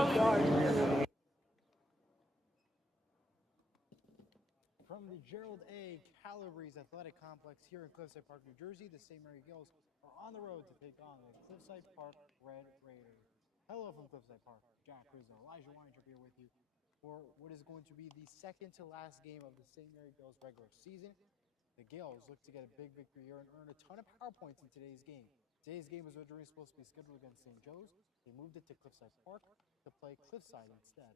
From the Gerald A. Calabrese Athletic Complex here in Cliffside Park, New Jersey, the St. Mary Gills are on the road to take on the Cliffside Park Red Raiders. Hello from Cliffside Park. Jack Rizzo, Elijah Weintraub here with you for what is going to be the second to last game of the St. Mary Gills regular season. The Gills look to get a big victory here and earn a ton of power points in today's game. Today's game was originally supposed to be scheduled against St. Joe's. They moved it to Cliffside Park to play Cliffside instead.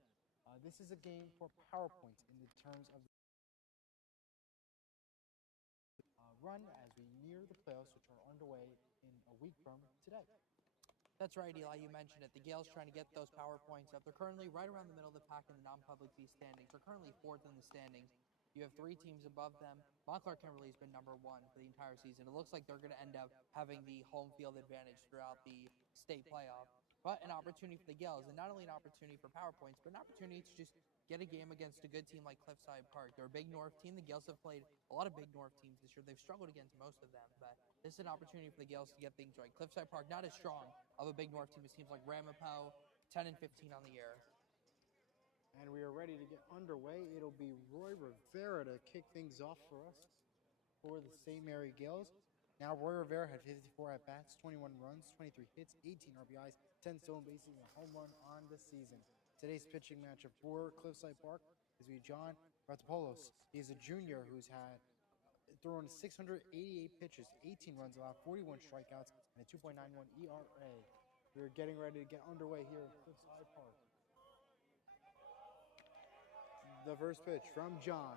This is a game for power points in the terms of run as we near the playoffs, which are underway in a week from today. That's right, Eli. You mentioned it. The Gales trying to get those power points up. They're currently right around the middle of the pack in the non-public B standings. They're currently fourth in the standings. You have three teams above them. Montclair Kimberly has been number one for the entire season. It looks like they're going to end up having the home field advantage throughout the state playoff. But an opportunity for the Gales, and not only an opportunity for power points, but an opportunity to just get a game against a good team like Cliffside Park. They're a Big North team. The Gales have played a lot of Big North teams this year. They've struggled against most of them, but this is an opportunity for the Gales to get things right. Cliffside Park, not as strong of a Big North team as teams like Ramapo, 10-15 on the year. And we are ready to get underway. It'll be Roy Rivera to kick things off for us for the St. Mary Gills. Now, Roy Rivera had 54 at-bats, 21 runs, 23 hits, 18 RBIs, 10 stolen bases, and a home run on the season. Today's pitching matchup for Cliffside Park is with John Ratopoulos. He's a junior who's had thrown 688 pitches, 18 runs allowed, 41 strikeouts, and a 2.91 ERA. We're getting ready to get underway here at Cliffside Park. The first pitch from John.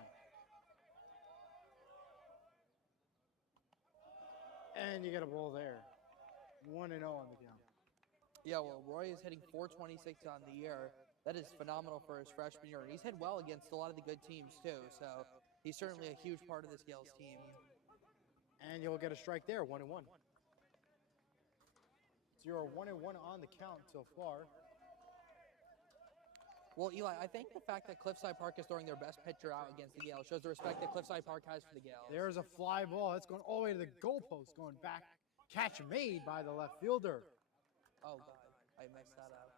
And you get a ball there. 1-0 on the count. Yeah, well, Roy is hitting 426 on the year. That is phenomenal for his freshman year. And he's hit well against a lot of the good teams, too. So he's certainly a huge part of this Gales team. And you'll get a strike there, 1-1. So you're 1-1 on the count so far. Well, Eli, I think the fact that Cliffside Park is throwing their best pitcher out against the Gales shows the respect that Cliffside Park has for the Gales. There's a fly ball. It's going all the way to the goalpost, going back. Catch made by the left fielder. Oh, God. I messed that up.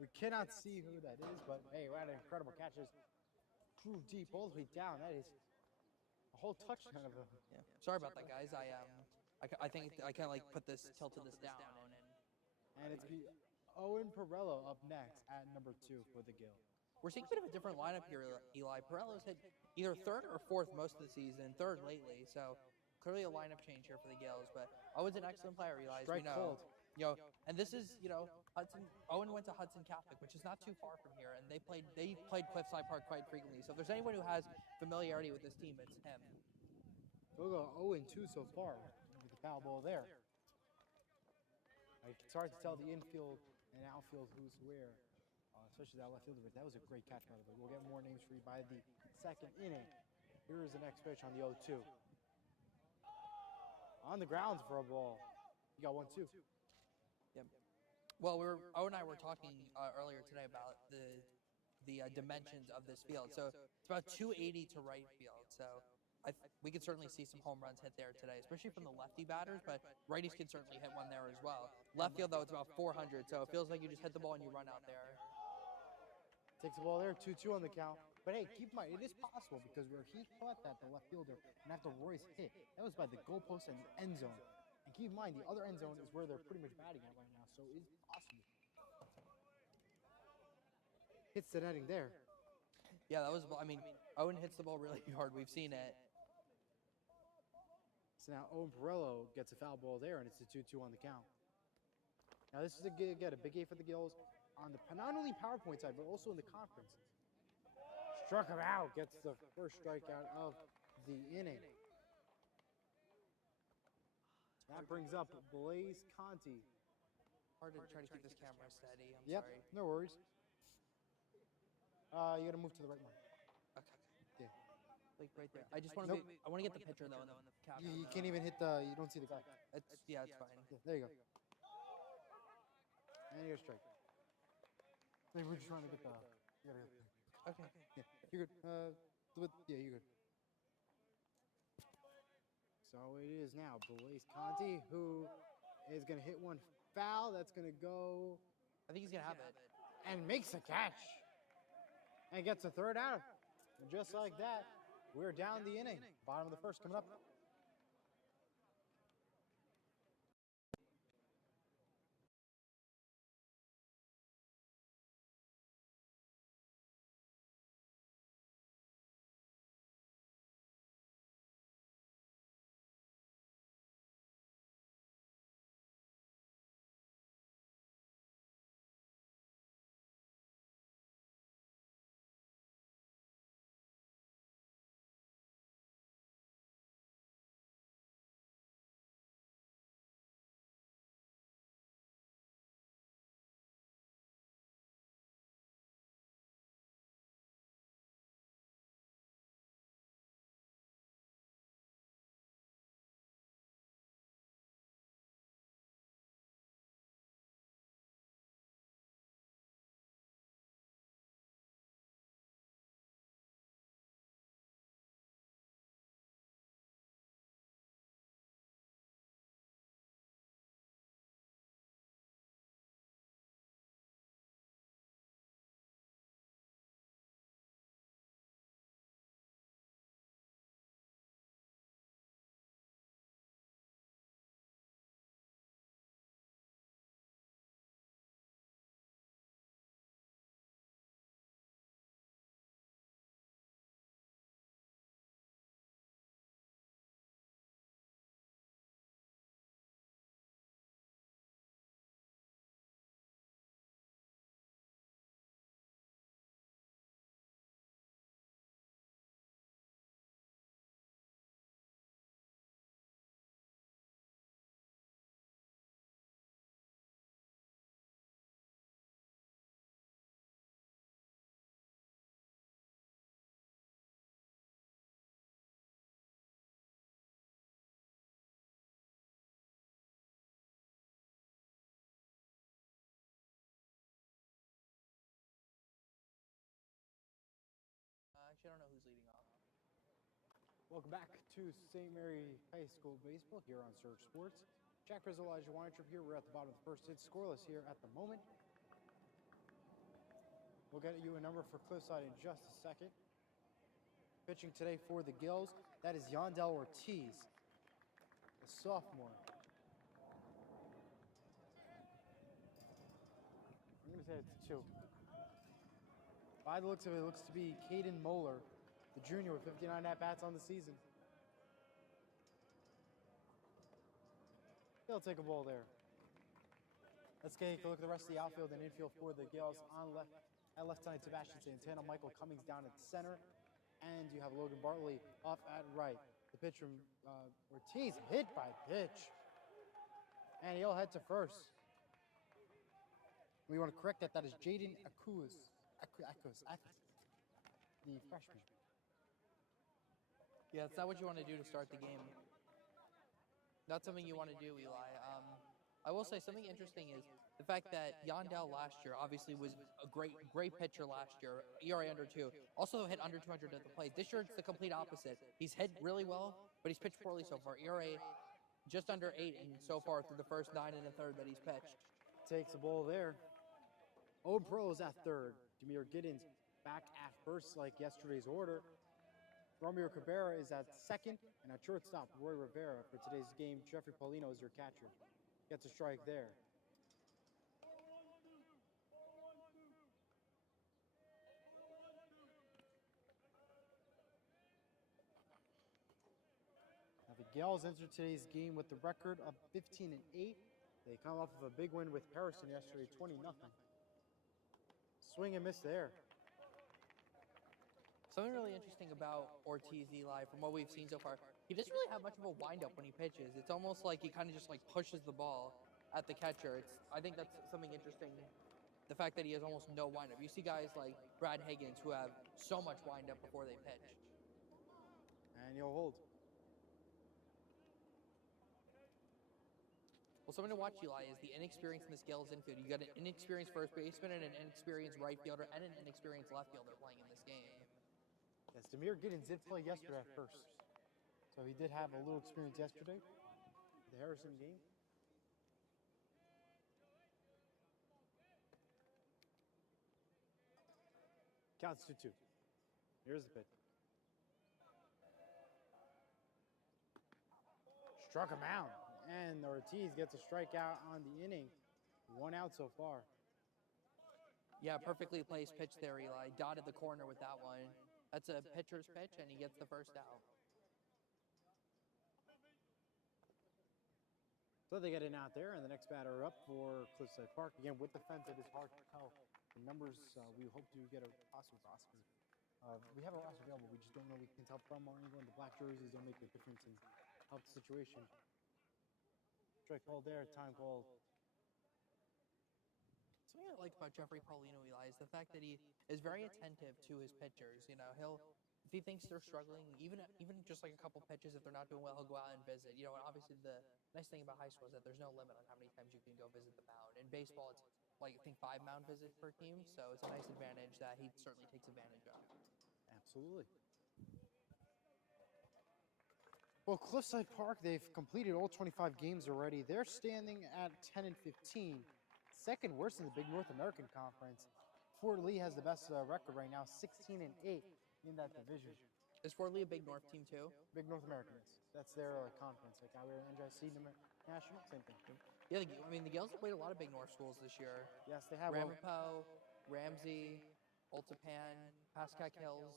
We cannot see who that is, but hey, what an incredible catch. Drew deep all the way down. That is a whole touchdown of a... Yeah. Sorry about that, guys. I think I kind of like put this, tilted this down. And it's Owen Perello up next at number 2 for the Gill. We're seeing a bit of a different lineup here, Eli. Perello's hit either third or fourth most of the season, third lately. So clearly a lineup change here for the Gales. But Owen's an excellent player, Eli, as we know. Cold. And this is, Hudson. Owen went to Hudson Catholic, which is not too far from here, and they played Cliffside Park quite frequently. So if there's anyone who has familiarity with this team, it's him. We'll go 0-2 so far with the foul ball there. It's hard to tell the infield and outfield who's where, especially that left fielder. But that was a great catch, by the way. We'll get more names for you by the second inning. Here is the next pitch on the 0-2. On the grounds for a ball. You got 1-2. Yep. Well, Owen and I were talking earlier today about the dimensions of this field. So it's about 280 to right field. So we could certainly see some home runs hit there today, especially from the lefty batters, but righties can certainly hit one there as well. Left field, though, it's about 400, so it feels like you just hit the ball and you run out there. Takes the ball there, 2-2 on the count. But hey, keep in mind, it is possible because where he caught that, the left fielder, and after Roy's hit, that was by the goalpost and the end zone. And keep in mind, the other end zone is where they're pretty much batting at right now, so it's possible. Hits the netting there. Yeah, that was, Owen hits the ball really hard. We've seen it. So now Owen Perello gets a foul ball there, and it's a 2-2 on the count. Now this is a big game for the Gills on the not only PowerPoint side, but also in the conference. Struck him out, gets the first strikeout of the inning. That brings up Blaze Conti. Hard to try to keep this camera steady. I'm sorry. No worries. You got to move to the right one. Okay. Yeah. Like right there. I just want to I want to get the picture though in the camera. You can't even hit the. You don't see the guy. It's fine. Yeah, there you go. And you're straight. Like we're just trying to get the. You gotta get the. Okay. Yeah, you're good. Yeah, you're good. So it is now Blaze Conti who is going to hit one foul. That's going to go. I think he's going to have it. and makes a catch and gets a third out. And just like that, we're down the inning. Bottom of the first coming up. Actually, I don't know who's leading off. Welcome back to St. Mary High School Baseball here on Surge Sports. Jack Rizzo, Elijah Weintraub here. We're at the bottom of the first. It's scoreless here at the moment. We'll get you a number for Cliffside in just a second. Pitching today for the Gills, that is Yandel Ortiz, a sophomore. I'm going to say it's 2. By the looks of it, it looks to be Caden Moeller, the junior with 59 at-bats on the season. He'll take a ball there. Let's take a look at the rest of the outfield and infield for the Gales. On left, at left side, Sebastian Santana, Michael Cummings down at center, and you have Logan Bartley off at right. The pitch from Ortiz, hit by pitch, and he'll head to first. We want to correct that. That is Jaden Akus, the freshman. Yeah, that's not what you want to do to start the game. That's something you want to do, Eli. I will say something interesting is the fact that Yandel last year obviously was a great pitcher last year, ERA under 2. Also hit under 200 at the plate. This year it's the complete opposite. He's hit really well, but he's pitched poorly so far. ERA just under 8 and so far through the first 9 1/3 that he's pitched. Takes the ball there. Owen Pearl is at third. Demir Giddens back at first like yesterday's order. Romeo Cabrera is at second, and at shortstop, Roy Rivera for today's game. Jeffrey Paulino is your catcher. Gets a strike there. Now the Gales enter today's game with the record of 15-8. They come off of a big win with Harrison yesterday, 20-0. Swing and miss there. Something really interesting about Ortiz, Eli, from what we've seen so far, he doesn't really have much of a windup when he pitches. It's almost like he kind of just like pushes the ball at the catcher. I think that's something interesting, the fact that he has almost no windup. You see guys like Brad Higgins who have so much windup before they pitch. And you'll hold. Well, something to watch, Eli, is the inexperience in the Gales infield. You got an inexperienced first baseman and an inexperienced right fielder and an inexperienced left fielder playing in this game. Yes, Demir Giddens did play yesterday at first. So he did have a little experience yesterday, the Harrison game. Counts 2-2. Here's the pitch. Struck him out, and Ortiz gets a strikeout on the inning. 1 out so far. Yeah, perfectly placed pitch there, Eli. Dotted the corner with that one. That's a pitcher's pitch, and he gets the first out. So they get an out there, and the next batter up for Cliffside Park. Again, with the fence, it is hard to tell the numbers. We hope to get a possible roster. We have a roster available. We just don't know. We can tell from or England. The black jerseys don't make a difference and help the situation. Strike called there. Time called. Something I like about Jeffrey Paulino, Eli, is the fact that he is very attentive to his pitchers. You know, if he thinks they're struggling, even just like a couple pitches, if they're not doing well, he'll go out and visit. You know, and obviously the nice thing about high school is that there's no limit on how many times you can go visit the mound. In baseball, it's like I think 5 mound visits per team, so it's a nice advantage that he certainly takes advantage of. Absolutely. Well, Cliffside Park, they've completed all 25 games already. They're standing at 10-15. Second worst in the Big North American Conference. Fort Lee has the best record right now, 16-8 in that division. Is Fort Lee a Big North team too? Big North American, yes. That's their conference. Like now we're NJC National, same thing. Yeah, I mean the Gales have played a lot of Big North schools this year. Yes, they have. Ramapo, Ramsey, Ultapan, Pascack Hills.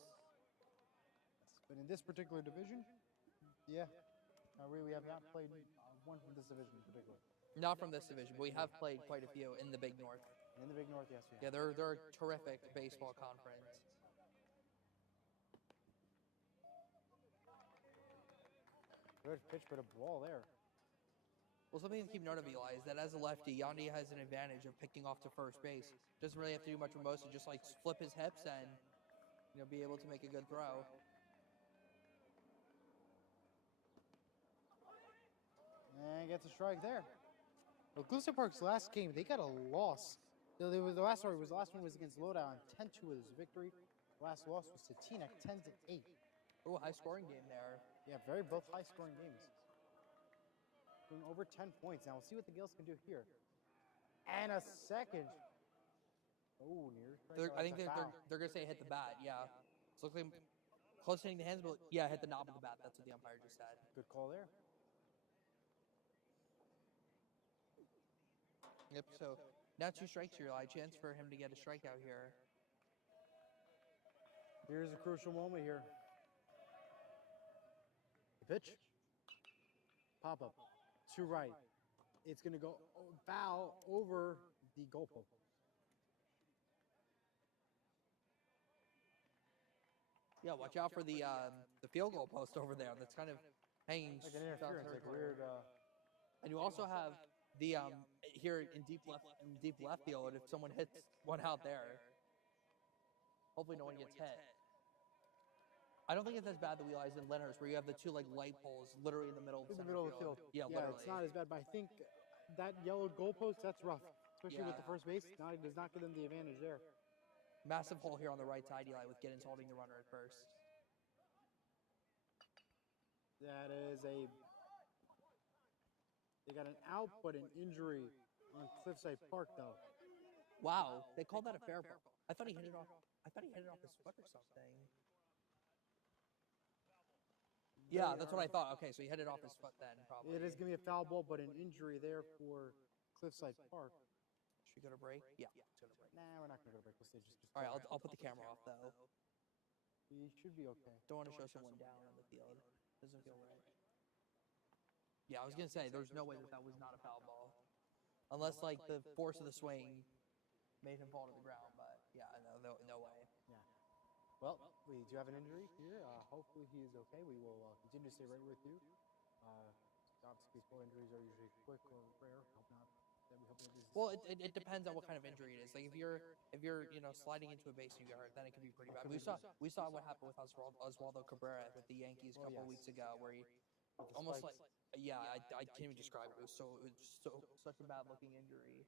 But in this particular division, yeah, we have not played one from this division in particular. Not from this division, but we have played quite a few in the Big North. In the Big North, yes. Yeah, they're a terrific baseball conference. Good pitch, but a ball there. Well, something to keep note of, Eli, is that as a lefty, Yandy has an advantage of picking off to first base. Doesn't really have to do much for most, just like flip his hips and be able to make a good throw. And gets a strike there. Well, Cliffside Park's last game, they got a loss. The last one was against Lowdown. 10-2 was his victory. The last loss was to Teaneck, 10-8. Oh, high-scoring game there. Yeah, both high-scoring games. Doing over 10 points. Now we'll see what the Gales can do here. And a second. Oh, near. I think they're gonna say hit the bat. Yeah, it looks like close hitting the hands, but yeah, hit the knob of the bat. That's what the umpire just said. Good call there. Yep. So now 2 strikes here, Eli. Chance for him to get a strikeout here. Here's a crucial moment here. The pitch. Pop up to right. It's going to go foul over the goalpost. Yeah, watch out for the field goal post over there. That's kind of hanging. Like an interference, like a weird. And you also have the here in deep left field. If someone hits one out there, hopefully no one gets hit. I don't think it's as bad that we realize in Leonard's, where you have the 2 like light poles literally in the middle of the field. Yeah, literally. It's not as bad, but I think that yellow goalpost, that's rough, especially with the first base. It does not give them the advantage there. Massive hole here on the right side, Eli, with Giddens holding the runner at first. That is they got an out, but an injury on Cliffside Park, though. Wow, they called that a fair ball. I thought he hit it off his foot or something. Yeah, that's what I thought. Okay, so he hit it off his foot then, probably. It is going to be a foul ball, but an injury there for Cliffside Park. Should we go to break? Yeah, let's go to break. Nah, we're not going to go to break. We'll stay just all right, I'll put the camera off, though. We should be okay. Don't want to show someone down on the field. Doesn't feel right. Yeah, I was going to say, there's no way that was not a foul ball. Unless, like, the force of the swing made him fall to the ground, but yeah, no way. Yeah. Well, we do have an injury here. Hopefully he is okay. We will continue to stay right with you. Obviously, baseball injuries are usually quick or rare. Well, it depends on what kind of injury it is. Like if you're sliding into a base and you get hurt, then it can be pretty bad. We saw what happened with Oswaldo Cabrera with the Yankees a couple weeks ago, where he almost like I can't even describe it. It was such a bad looking injury.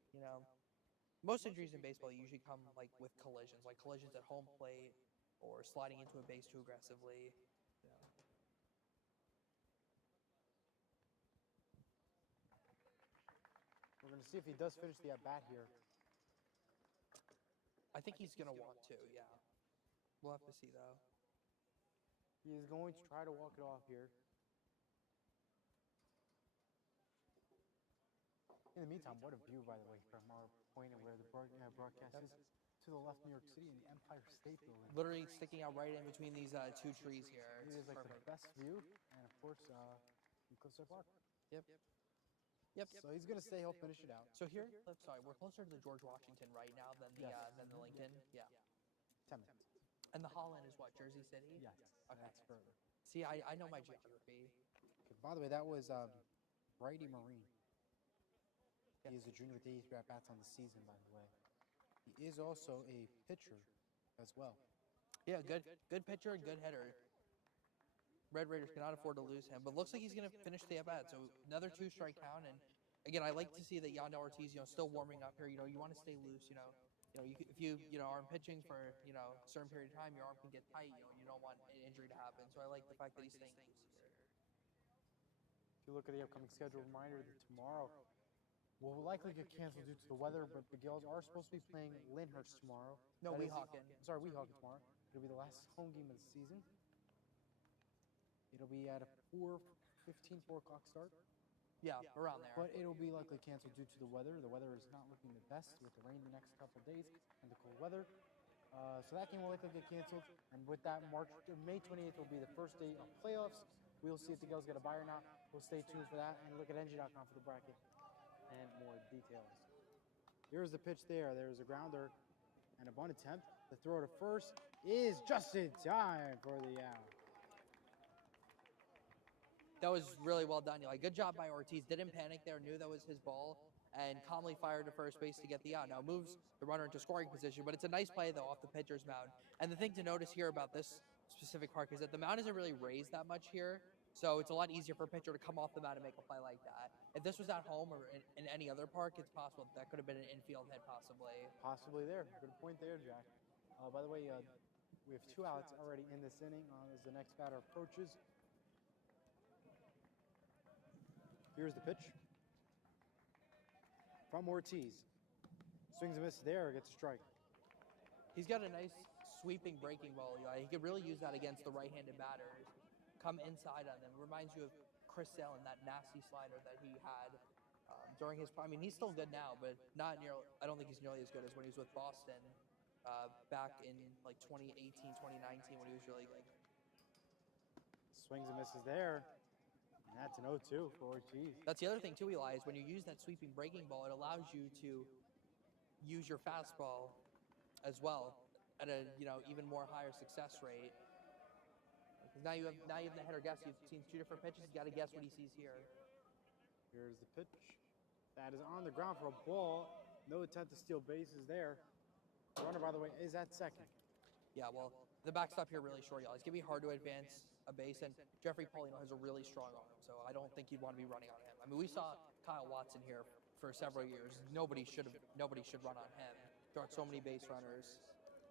Most injuries in baseball usually come like with collisions at home plate or sliding into a base too aggressively. We're going to see if he does finish the at-bat here. I think he's going to want to, yeah. We'll have to see, though. He is going to try to walk it off here. In the meantime, what a view, by the way, from our point of where the broadcast is. To the left, New York City and the Empire State Building. Literally sticking out right in between these two trees here. It is like the best view, and of course, in Cliffside Park. Yep. So he's gonna say he'll finish it out. So here, sorry, we're closer to the George Washington right now than the Lincoln. Yeah. 10 minutes. And the Holland is what, Jersey City? Yes. Okay. That's further. See, I know my geography. Okay, by the way, that was Brady Marine. He is a junior with 83 at-bats on the season, by the way. He is also a pitcher as well. Yeah, good pitcher and good hitter. Red Raiders cannot afford to lose him, but looks like he's going to finish the at-bat. So another 2-strike count, and again, I like to see that Yandel Ortiz, still warming up here. You want to stay loose. If you aren't pitching for a certain period of time, your arm can get tight. You don't want an injury to happen. So I like the fact that he's staying loose here. If you look at the upcoming schedule, reminder that tomorrow will likely get canceled due to the weather, but the Gales are supposed to be playing Lyndhurst tomorrow. No, Weehawken. Sorry, Weehawken tomorrow. It'll be the last home game of the season. It'll be at a 4 o'clock start. Yeah, around there. But it'll be likely canceled due to the weather. The weather is not looking the best with the rain the next couple of days and the cold weather. So that game will likely get canceled. And with that, May 28th will be the first day of playoffs. We'll see if the Gales get a bye or not. We'll stay tuned for that and look at NG.com for the bracket and more details. Here's the pitch there. There's a grounder and a bunt attempt. The throw to first is just in time for the out. That was really well done. Good job by Ortiz. Didn't panic there. Knew that was his ball and calmly fired to first base to get the out. Now moves the runner into scoring position, but it's a nice play though off the pitcher's mound. And the thing to notice here about this specific park is that the mound isn't really raised that much here. So it's a lot easier for a pitcher to come off the mound and make a play like that. If this was at home or in any other park, it's possible that could have been an infield hit possibly. Possibly there. Good point there, Jack. By the way, we have 2 outs already in this inning as the next batter approaches. Here's the pitch from Ortiz. Swings and misses there, gets a strike. He's got a nice sweeping breaking ball. He could really use that against the right-handed batters. Come inside on them. It reminds you of Chris Sale and that nasty slider that he had during his prime. I mean, he's still good now, but not nearly. I don't think he's nearly as good as when he was with Boston back in like 2018, 2019 when he was really good. Swings and misses there. And that's an 0-2 for Ortiz. That's the other thing too, Eli, is when you use that sweeping breaking ball, it allows you to use your fastball as well at a even more higher success rate. Now you have the hitter guess. You've seen 2 different pitches. You got to guess what he sees here. Here's the pitch. That is on the ground for a ball. No attempt to steal bases there. The runner, by the way, is at second. Yeah, well, the backstop here really short, y'all. It's going to be hard to advance a base, and Jeffrey Paulino has a really strong arm, so I don't think you'd want to be running on him. I mean, we saw Kyle Watson here for several years. Nobody should run on him. There aren't so many base runners.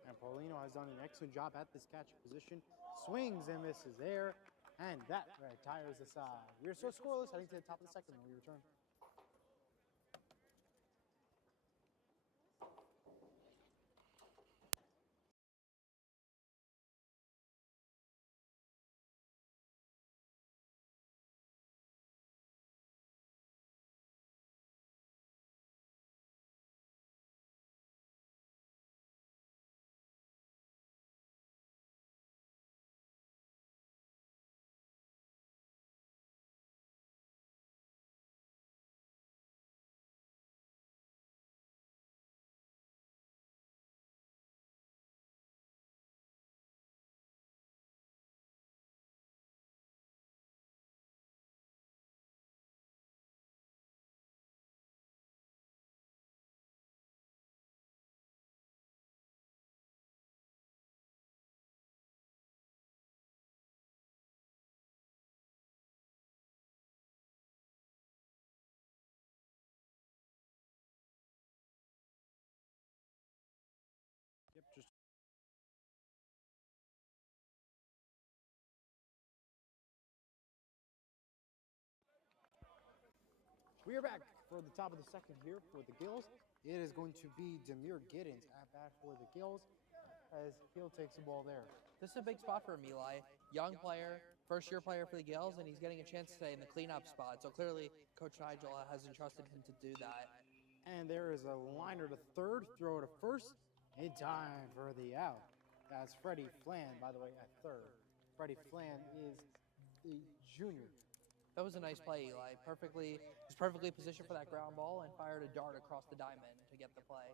And Paulino has done an excellent job at this catcher position. Swings and misses there, and that retires the side. We are so scoreless, heading to the top of the second when we return. Yep, just we are back for the top of the second here for the Gills. It is going to be Demir Giddens at bat for the Gills. as Hill takes the ball there. This is a big spot for him, Eli. Young player, first-year player for the Gales, and he's getting a chance to stay in the cleanup spot. So clearly, Coach Nigel has entrusted him to do that. And there is a liner to third, throw to first, in time for the out. That's Freddie Flan, by the way, at third. Freddie Flan is the junior. That was a nice play, Eli. He was perfectly positioned for that ground ball and fired a dart across the diamond to get the play.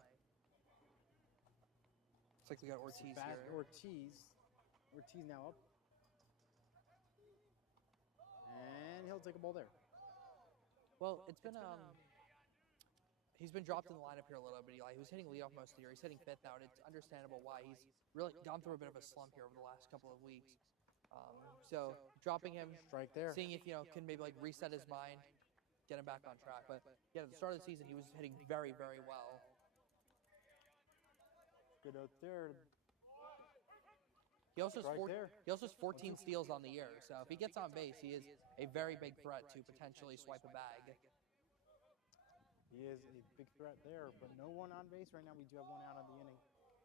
Looks like we got Ortiz here. Ortiz now up. And he'll take a ball there. Well, it's been he's been dropped in the lineup here a little bit, Eli. He was hitting leadoff most of the year. He's hitting fifth now, and it's understandable why. He's really gone through a bit of a slump here over the last couple of weeks. So dropping him, Strike there. seeing if can maybe like reset his mind, get him back on track. But yeah, at the start of the season, he was hitting very, very well. Good out there. He also has 14 steals on the year. So if he gets on base, he is a very big threat to potentially swipe a bag. He is a big threat there, but no one on base right now. We do have one out on the inning.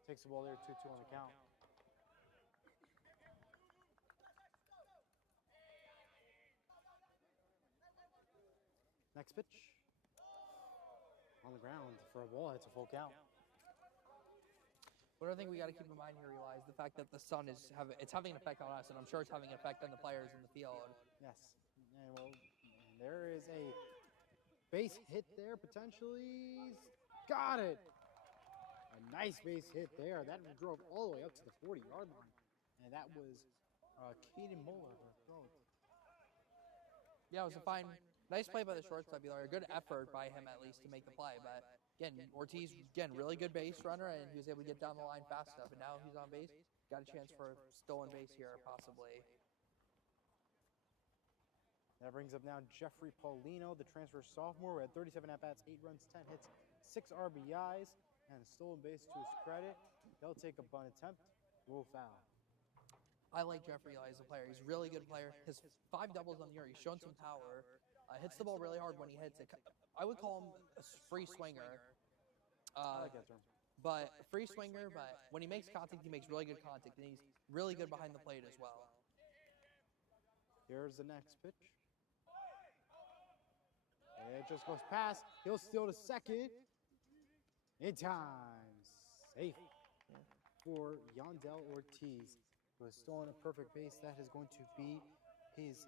Takes the ball there, 2-2 on the count. Next pitch. On the ground for a ball. It's a full count. One other thing we got to keep in mind here, Eli, is the fact that the sun is having an effect on us, and I'm sure it's having an effect on the players in the field. Yes. And there is a base hit there, potentially. Got it. A nice base hit there. That drove all the way up to the 40-yard line. And that was Keaton Muller. Yeah, it was a nice play by the shortstop, Eli. A good effort by him, at least, to make the play. But, again, Ortiz, really good base runner, and he was able to get down the line fast enough. And now he's on base. Got a chance for a stolen base here, possibly. That brings up now Jeffrey Paulino, the transfer sophomore, at 37 at-bats, 8 runs, 10 hits, 6 RBIs, and a stolen base to his credit. He'll take a bunt attempt. Will foul. I like Jeffrey Eli as a player. He's a really good player. His 5 doubles on the year. He's shown some power. Hits the ball really hard when he hits it. I would call him a free swinger. I like that term. But free swinger, but when he makes contact, he makes really good contact, and he's really good behind the plate as well. Here's the next pitch. It just goes past. He'll steal to second. In time. Safe for Yandel Ortiz, who has stolen a perfect base. That is going to be his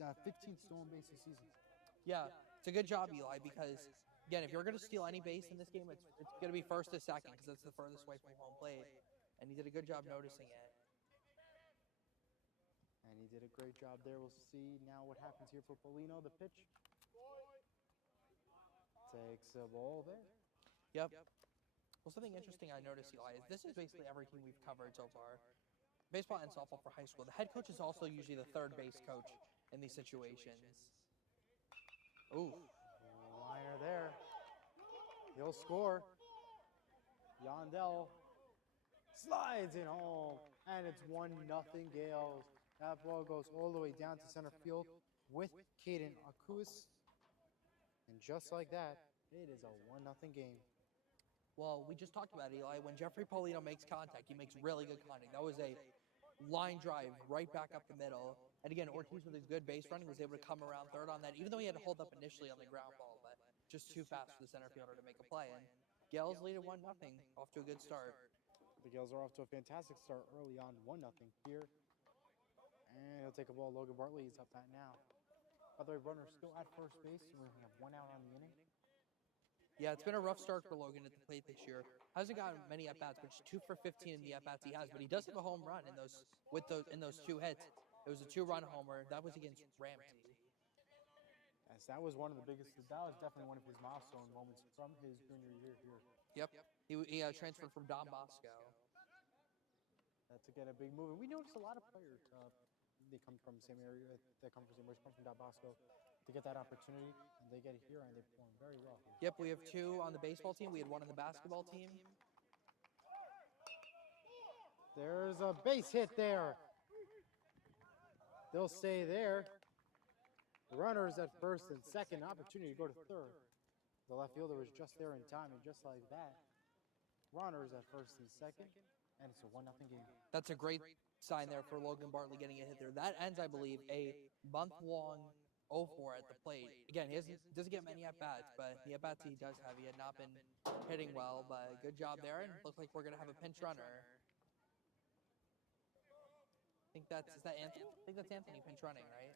15th stolen base this season. Yeah, it's a good job, Eli, because, again, if you're going to steal any base in this game, it's going to be first to second because it's the furthest away from home plate. And he did a good job noticing it. And he did a great job there. We'll see now what happens here for Paulino. The pitch. Takes the ball there. Yep. Well, something interesting I noticed, Eli, is this is basically every team we've covered so far. Baseball and softball for high school. The head coach is also usually the third base coach in these situations. Ooh. Liner there. He'll score. Yandel slides it home. And it's 1-0 Gales. That ball goes all the way down to center field with Caden Akuis. And just like that, it is a 1-0 game. Well, we just talked about it, Eli. When Jeffrey Paulino makes contact, he makes really good contact. That was a line drive right back up the middle. And again, Ortiz, with his good base running, was able to come around third on that, even though he had to hold up initially on the ground ball, but just too fast for the center fielder to make a play. And Gales lead at 1-0, off to a good start. The Gales are off to a fantastic start early on, 1-0 here. And he'll take a ball. Logan Bartley is up at now. By the way, runner still at first base. We have 1 out on the inning. Yeah, it's been a rough start for Logan at the plate this year. Hasn't gotten many at-bats, but 2 for 15 in the at-bats he has. But he does have a home run in those 2 hits. It was a 2-run homer. That was against Ramsey. Yes, that was one of the biggest. That was definitely one of his milestone moments from his junior year here. Yep. He transferred from Don Bosco. That's again a big move. And we noticed a lot of players. They come from the same area. They come from Don Bosco to get that opportunity, and they get it here, and they perform very well. Yep, we have 2 on the baseball team. We had 1 on the basketball team. There's a base hit there. They'll stay there. The runners at first and second, opportunity to go to third. The left fielder was just there in time, and just like that, runners at first and second, and it's a 1-0 game. That's a great sign there for Logan Bartley getting a hit there. That ends, I believe, a month-long 0-4 at the plate. Again, he doesn't get many at-bats, but the at-bats he does have, he had not been hitting well, but good job there, and looks like we're going to have a pinch runner. Is that Anthony? I think that's Anthony pinch running, right?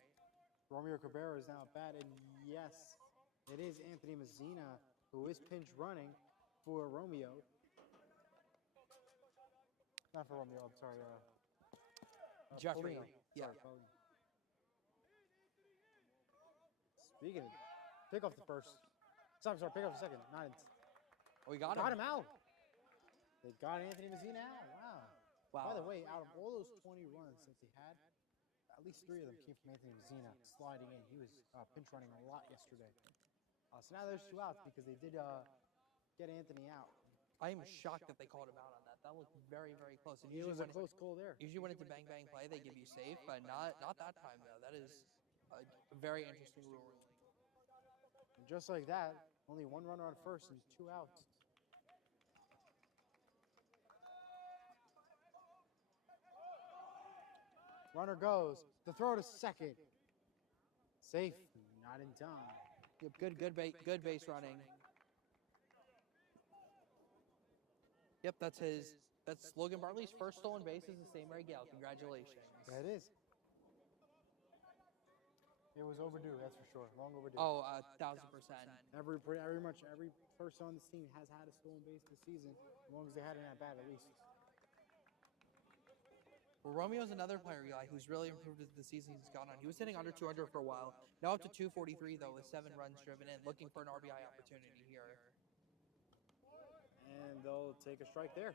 Romeo Cabrera is now at bat, and yes, it is Anthony Mazzina who is pinch running for Romeo. Not for Romeo, I'm sorry. Jeffrey. Paulino. Yeah. Sorry, Paulino. Speaking of, pick off the first. Sorry, pick off the second. Not in. Oh, we got him out. They got Anthony Mazzina out. Wow. By the way, out of all those 20 runs that they had, at least 3 of them came from Anthony Mazzina sliding in. He was pinch running a lot yesterday. So now there's 2 outs because they did get Anthony out. I am shocked that they called him out on that. That looked very, very close. It was a close call there. Usually when it's a bang-bang play, they give you safe, but not that time, though. That is a very interesting rule ruling. And just like that, only 1 runner on first and 2 outs. Runner goes. The throw to second. Safe. Not in time. Yep, good base running. Yep, that's Logan Bartley's first stolen base as the St. Mary Gale. Congratulations. That is. It was overdue, that's for sure. Long overdue. Oh, 1,000%. Every person on this team has had a stolen base this season, as long as they had it at bat at least. Well, Romeo's another player, Eli, who's really improved as the season's gone on. He was hitting under 200 for a while. Now up to 243, though, with 7 runs driven in, looking for an RBI opportunity here. And they'll take a strike there.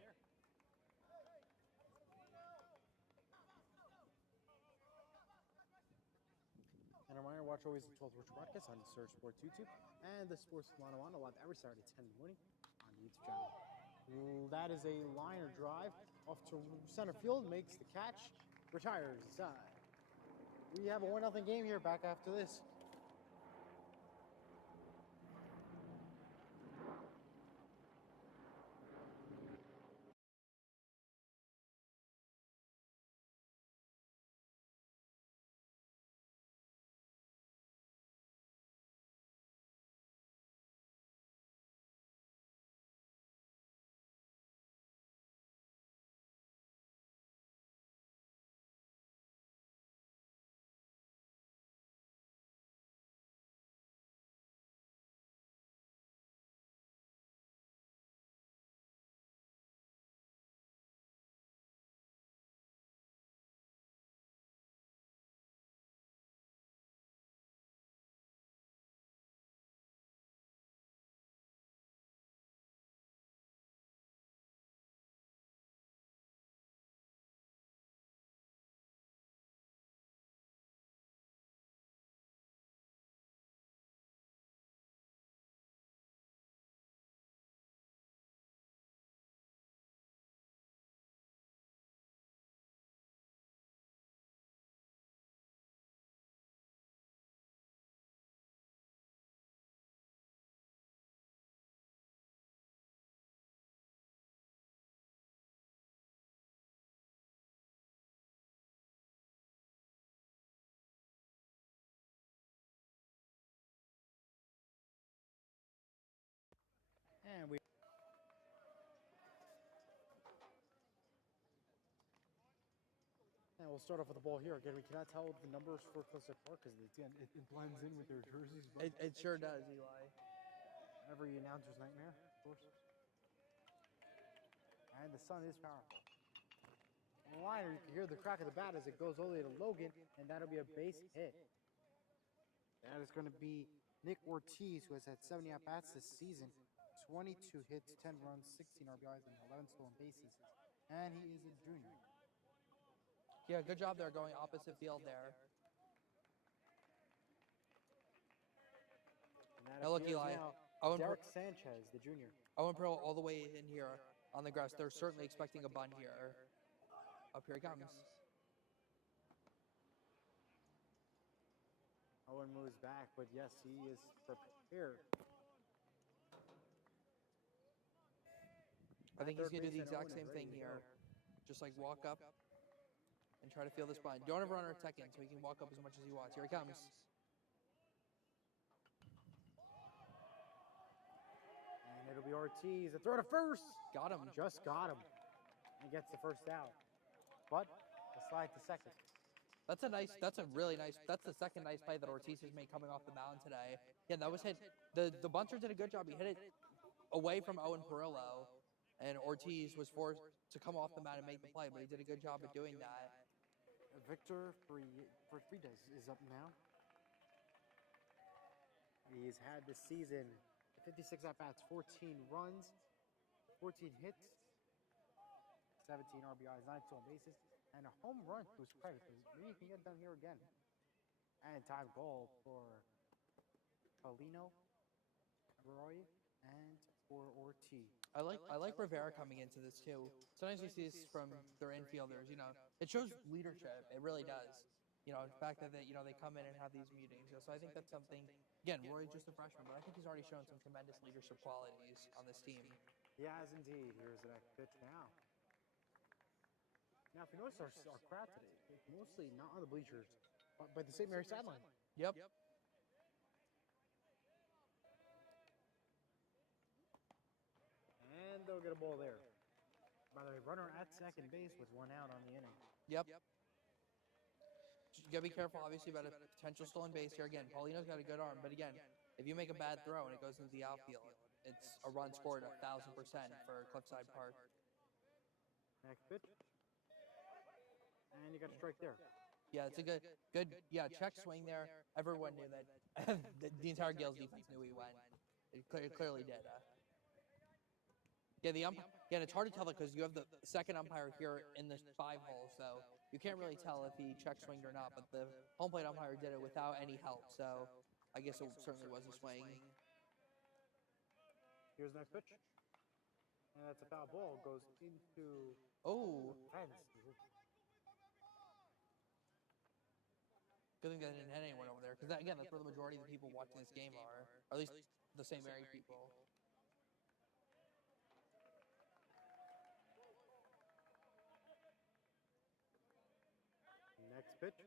And a reminder, watch always the 12th Rich broadcast on the Surge Sports YouTube and the Sports 101 live every Saturday at 10 in the morning on the YouTube channel. That is a liner drive off to center field, makes the catch, retires the side. We have a 1-0 game here back after this. And we'll start off with the ball here. Again, we cannot tell the numbers for Cliffside Park because it blends in with their jerseys. But It sure does, Eli. every announcer's nightmare, of course. And the sun is powerful. In the liner, you can hear the crack of the bat as it goes all the way to Logan, and that'll be a base hit. That is going to be Nick Ortiz, who has had 70 at-bats this season, 22 hits, 10 runs, 16 RBIs, and 11 stolen bases. And he is a junior. Yeah, good job there going opposite field there. Now look, Eli. Derek Sanchez, the junior. Owen Pearl all the way in here on the grass. They're certainly expecting a bunt here. Up here he comes. Owen moves back, but yes, he is prepared. I think he's Third going to do the baseman exact Owen is same ready thing to here. go. Just like walk up and try to feel this bind. Don't have a runner at second, so he can walk up as much as he wants. Here he comes. And it'll be Ortiz. A throw to first. Got him. Just got him. And gets the first out. But a slide to second. That's the second nice play that Ortiz has made coming off the mound today. Yeah, that was hit. The bunter did a good job. He hit it away from Owen Perillo, and Ortiz was forced to come off the mound and make the play, but he did a good job of doing that. Victor Fridas is up now. He's had this season 56 at-bats, 14 runs, 14 hits, 17 RBIs, 9 stolen bases, and a home run to his credit. Maybe he can get done here again. And time goal for Paulino, Roy, and for Ortiz. I like Rivera coming into this too. Sometimes we see this from their infielders. It shows leadership. It really does. The fact that they come in and have these meetings. So I think that's something. Again, Roy's just a freshman, but I think he's already shown some tremendous leadership qualities on this team. He has indeed. Here's the next pitch now. Now, if you notice our crowd today, it's mostly not on the bleachers, but by the St. Mary sideline. Yep. And they'll get a ball there. By the way, runner at second base with one out on the inning. Yep. You gotta be careful, obviously, about a potential stolen base here. Again, Paulino's got a good arm, but again, if you make a bad throw and it goes into the outfield, it's a run scored 1,000% for Cliffside Park. Next pitch. And you got a strike there. Yeah, it's a good, check swing there. Everyone knew that. The entire Gales defense knew he went. It clearly did. Yeah, it's hard to tell because you have the second umpire here in the 5-hole, so you can't really tell if he check swinged or not. But the home plate umpire did it without any help, so I guess it certainly was a swing. Here's the next pitch. And that's a foul ball. Goes into the fence. Good thing that didn't hit anyone over there, because again, that's where the majority of the people watching this game are, or at least the St. Mary people. Next pitch.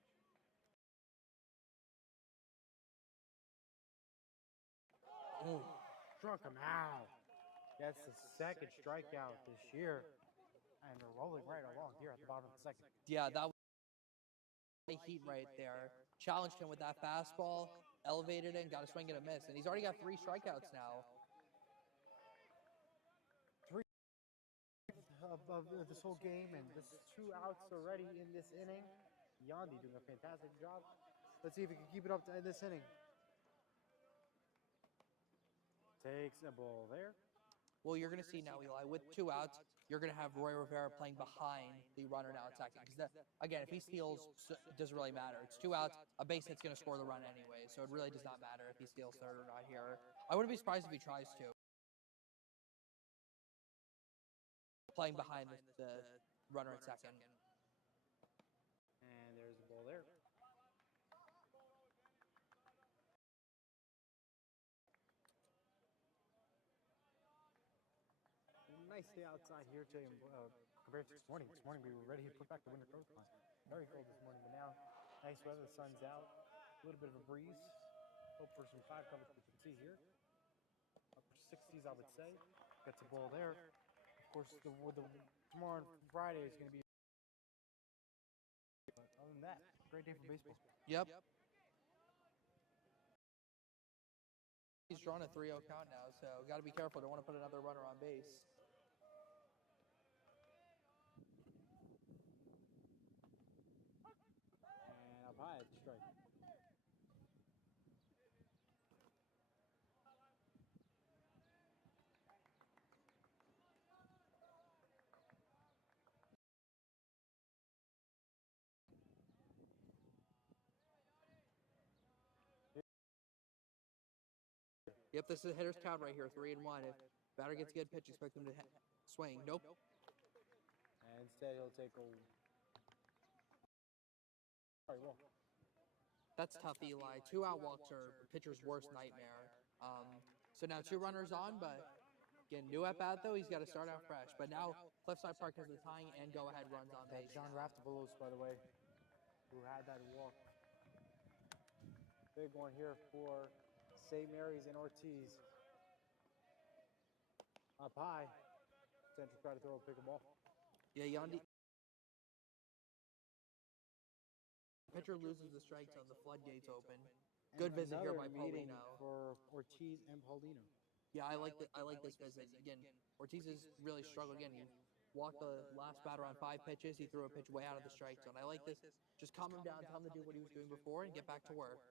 Oh, struck him out. That's the second strikeout this year. And they're rolling right along here at the bottom of the second. Yeah, that was heat right there. Challenged him with that fastball, elevated it, and got a swing and a miss. And he's already got 3 strikeouts now. 3 of this whole game, and this 2 outs already in this inning. Yandi doing a fantastic job. Let's see if he can keep it up to end this inning. Takes a ball there. Well, you're going to see now, Eli, with 2 outs, you're going to have Roy Rivera playing behind the runner now at second. Because, again, if he steals, it doesn't really matter. It's 2 outs. A base hit's going to score the run anyway, so it really does not matter if he steals third or not here. I wouldn't be surprised if he tries to. Playing behind the runner at second. And there's the ball there. Nice day outside here today compared to this morning. This morning we were ready to put back the winter coat on. Very cold this morning, but now nice weather. The sun's out. A little bit of a breeze. Hope for some 5 coverage we can see here. Upper 60s, I would say. Gets a ball there. Of course, tomorrow Friday is going to be. But other than that, great day for baseball. Yep. He's drawn a 3-0 count now, so got to be careful. Don't want to put another runner on base. And up high, it's a strike. Yep, this is a hitter's count right here, 3-1. If batter gets a good pitch, expect him to swing. Nope. And instead, he'll take a. Sorry, walk. That's tough, Eli. 2 out walks are a pitcher's worst nightmare. So now 2 runners on, but Again, new at bat though, he's got to start out fresh. But now Cliffside Park has the tying and go-ahead runs on That's base. John Raftabelos, by the way, who had that walk. Big one here for St. Mary's and Ortiz. Up high. Central try to throw a pickleball. Yeah, Yandy. Pitcher loses the strike zone, the floodgates open. Good visit here by meeting Paulino. for Ortiz and Paulino. Yeah, I like this visit. Again, Ortiz has really struggled. Again, he walked the last batter on 5 pitches. He threw a pitch way out of the strike zone. I like this. Just calm him down, tell him to do what he was doing before, and get back to work.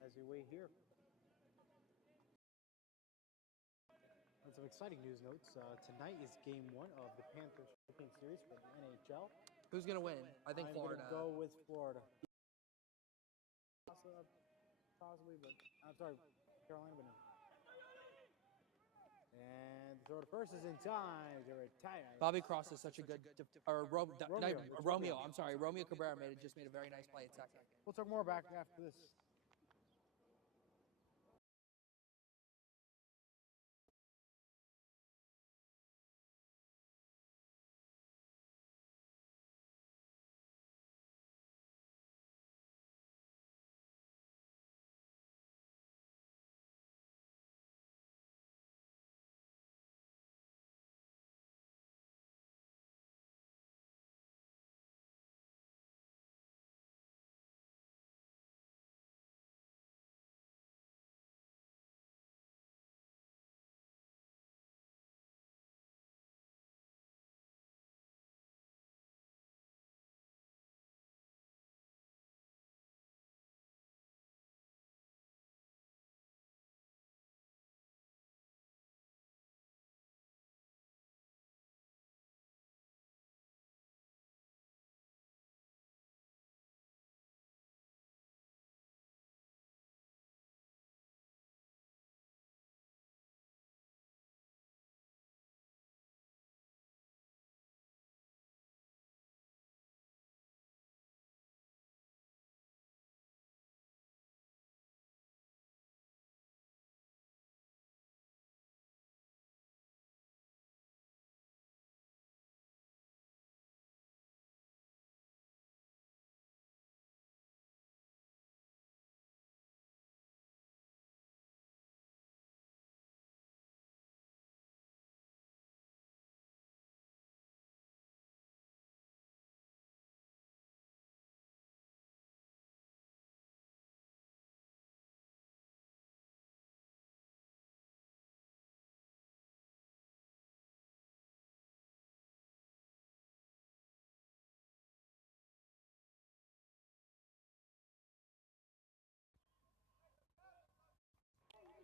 As we wait here. And some exciting news notes. Tonight is game 1 of the Panthers Hurricane Series for the NHL. Who's going to win? I think Florida. I'm going to go with Florida. Possibly, but I'm sorry, Carolina, but no. And the throw to first is in time to retire. Bobby Cross is such a good, Romeo. I'm sorry, Romeo Cabrera just made a very nice play at second. We'll talk more back after this.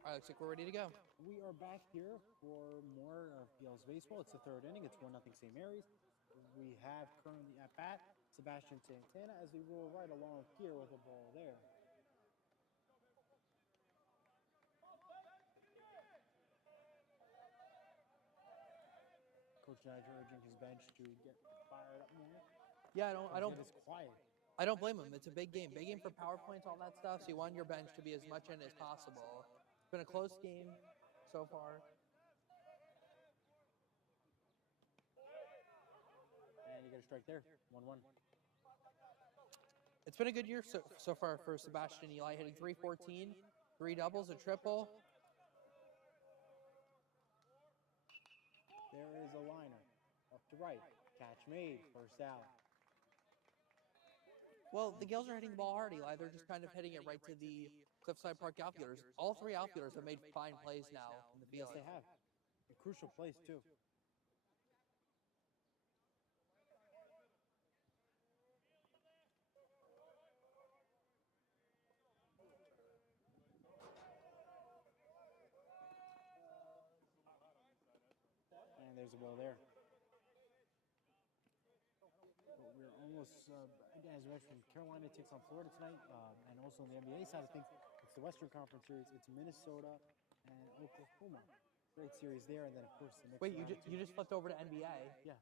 All right, looks like we're ready to go. We are back here for more of Gales baseball. It's the 3rd inning. It's 1-0 St. Mary's. We have currently at bat Sebastian Santana as we roll right along here with the ball there. Coach Nigel urging his bench to get fired up more. Yeah, I don't. It is quiet. I don't blame him. It's a big game for PowerPoints, all that stuff. So you want your bench to be as much in as possible. It's been a close game so far. And you get a strike there. 1-1. It's been a good year so far for Sebastian Eli, hitting .314, 3 doubles, a triple. There is a liner. Up to right. Catch made. First out. Well, the Gales are hitting the ball hard, Eli. They're just kind of hitting it right to the Cliffside Park outfielders. All 3 outfielders have made fine plays now in the field. Yes, they have. A crucial plays, too. And there's a ball there. But we're almost, again, as I mentioned, Carolina takes on Florida tonight, and also on the NBA side of things, it's the Western Conference Series. It's Minnesota and Oklahoma. Great series there, and then of course the next. Wait, you just flipped over to NBA. Yeah.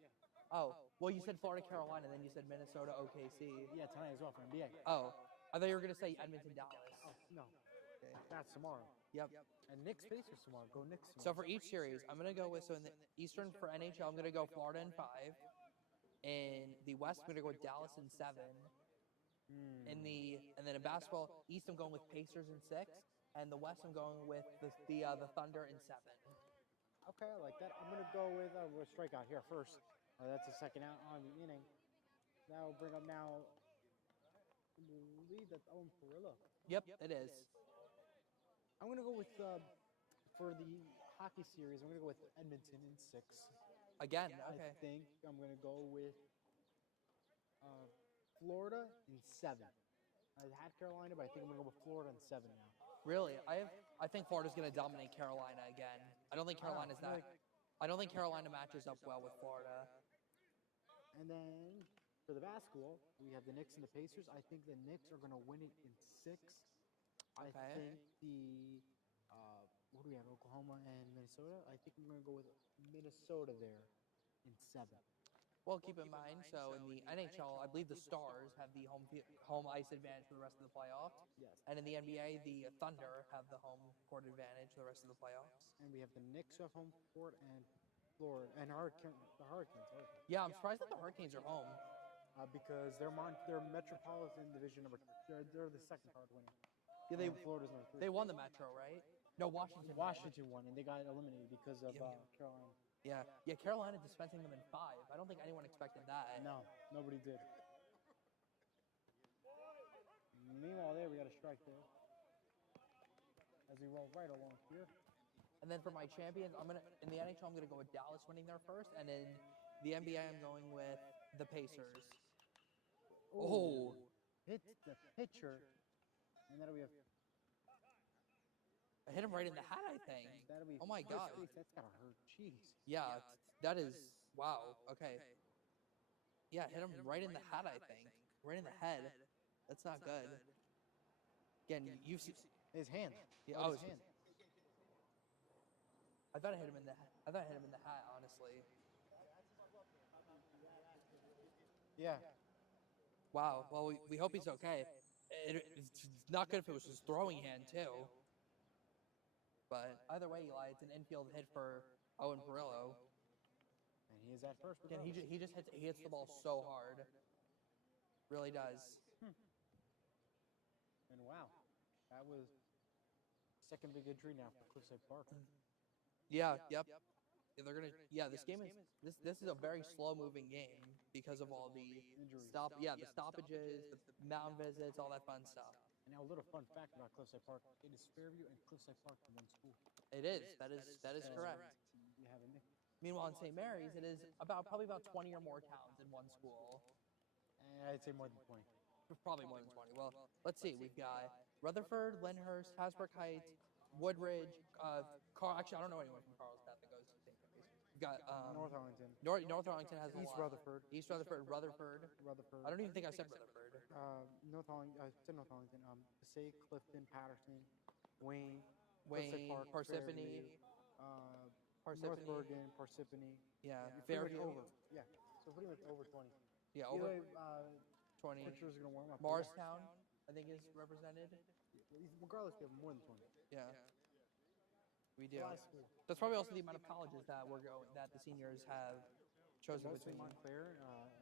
Oh, well, you said Florida, Carolina, then you said Minnesota, OKC. Yeah, tonight as well for NBA. Oh, I thought you were gonna say Edmonton, Dallas. Oh no, that's tomorrow. Yep. And Knicks Pacers tomorrow. Go Knicks. So for each series, I'm gonna go with in the Eastern for NHL, I'm gonna go Florida in 5. In the West, I'm gonna go with Dallas in 7. And then in basketball, East I'm going with Pacers in 6, and the West I'm going with the Thunder in 7. Okay, I like that. I'm gonna go with we'll strike out here first. That's the second out on the inning. That will bring up now. I believe that's Owen Perillo. Yep, it is. I'm gonna go with for the hockey series. I'm gonna go with Edmonton in 6. Again, okay. I think I'm gonna go with Florida in 7. I had Carolina, but I think I'm gonna go with Florida in 7 now. Really, I think Florida's gonna dominate Carolina again. I don't think Carolina's that. I don't think Carolina matches up well with Florida. And then for the basketball, we have the Knicks and the Pacers. I think the Knicks are gonna win it in 6. I think the what do we have? Oklahoma and Minnesota. I think I'm gonna go with Minnesota there in 7. Well, keep in mind, so in the NHL, I believe the Stars have the home ice advantage for the rest of the playoffs. Yes. And in the NBA, the Thunder have the home court advantage for the rest of the playoffs. And we have the Knicks have home court and Florida and the Hurricanes. Yeah, I'm surprised that the Hurricanes are home. Because they're Metropolitan Division number. They're the second card winner. Yeah, Florida's number 3. They won the Metro, right? No, Washington. Washington won, and they got eliminated because of Carolina. Yeah, Carolina dispensing them in 5. I don't think anyone expected that. No, nobody did. Meanwhile, there we got a strike there. As we roll right along here. And then for my champions, in the NHL, I'm gonna go with Dallas winning there first, and in the NBA, I'm going with the Pacers. Oh, hit the pitcher, and that'll be a. I hit him right in the hat, I think. That'll be. Oh my God. That's gotta hurt. Jeez. Yeah, that is wow. Okay. Yeah, hit him right in the hat, I think. Right in the head. That's not good. Again, you've seen his hand. Yeah, his hand. I thought I hit him in the hat, honestly. Yeah. Wow. Well, we hope he's okay. It's not good if it was his throwing hand too. But either way, Eli, it's an infield hit for Owen Perillo. And he is at first. Again, he just hits the ball so hard. Really does. And wow, that was second big injury now for Cliffside Park. Yeah. Yep. Yeah, they're gonna. Yeah, this game is this is a very slow moving game because of all the injuries. The stoppages, the mound visits, all that fun stuff. And now a little fun fact about Cliffside Park: it is Fairview and Cliffside Park in one school. It is. That is correct. You have a nick. Meanwhile, in St. Mary's, it is probably about 20 or more towns in one school. And I'd say more than 20. Probably more than 20. Well, let's see. We've got Rutherford, Lyndhurst, Hasbrook Heights, Woodridge, actually, I don't know anyone from Carlsbad that goes to St. Mary's. We've got North Arlington. North Arlington has East a lot. Rutherford. East Rutherford, Rutherford. I don't even think I said Rutherford. North Arlington. I said North Arlington. Passaic, Clifton, Patterson, Wayne, Park, Parsippany, North Bergen, Parsippany. Yeah, Fairview. Fairview. Yeah, so pretty much over 20. Yeah, over 20. 20. Pitchers are going to warm up. Morristown, I think, is represented. Regardless, we have more than 20. Yeah, we do. High school. That's probably also the amount of colleges that that the seniors have chosen Mostly between. Montclair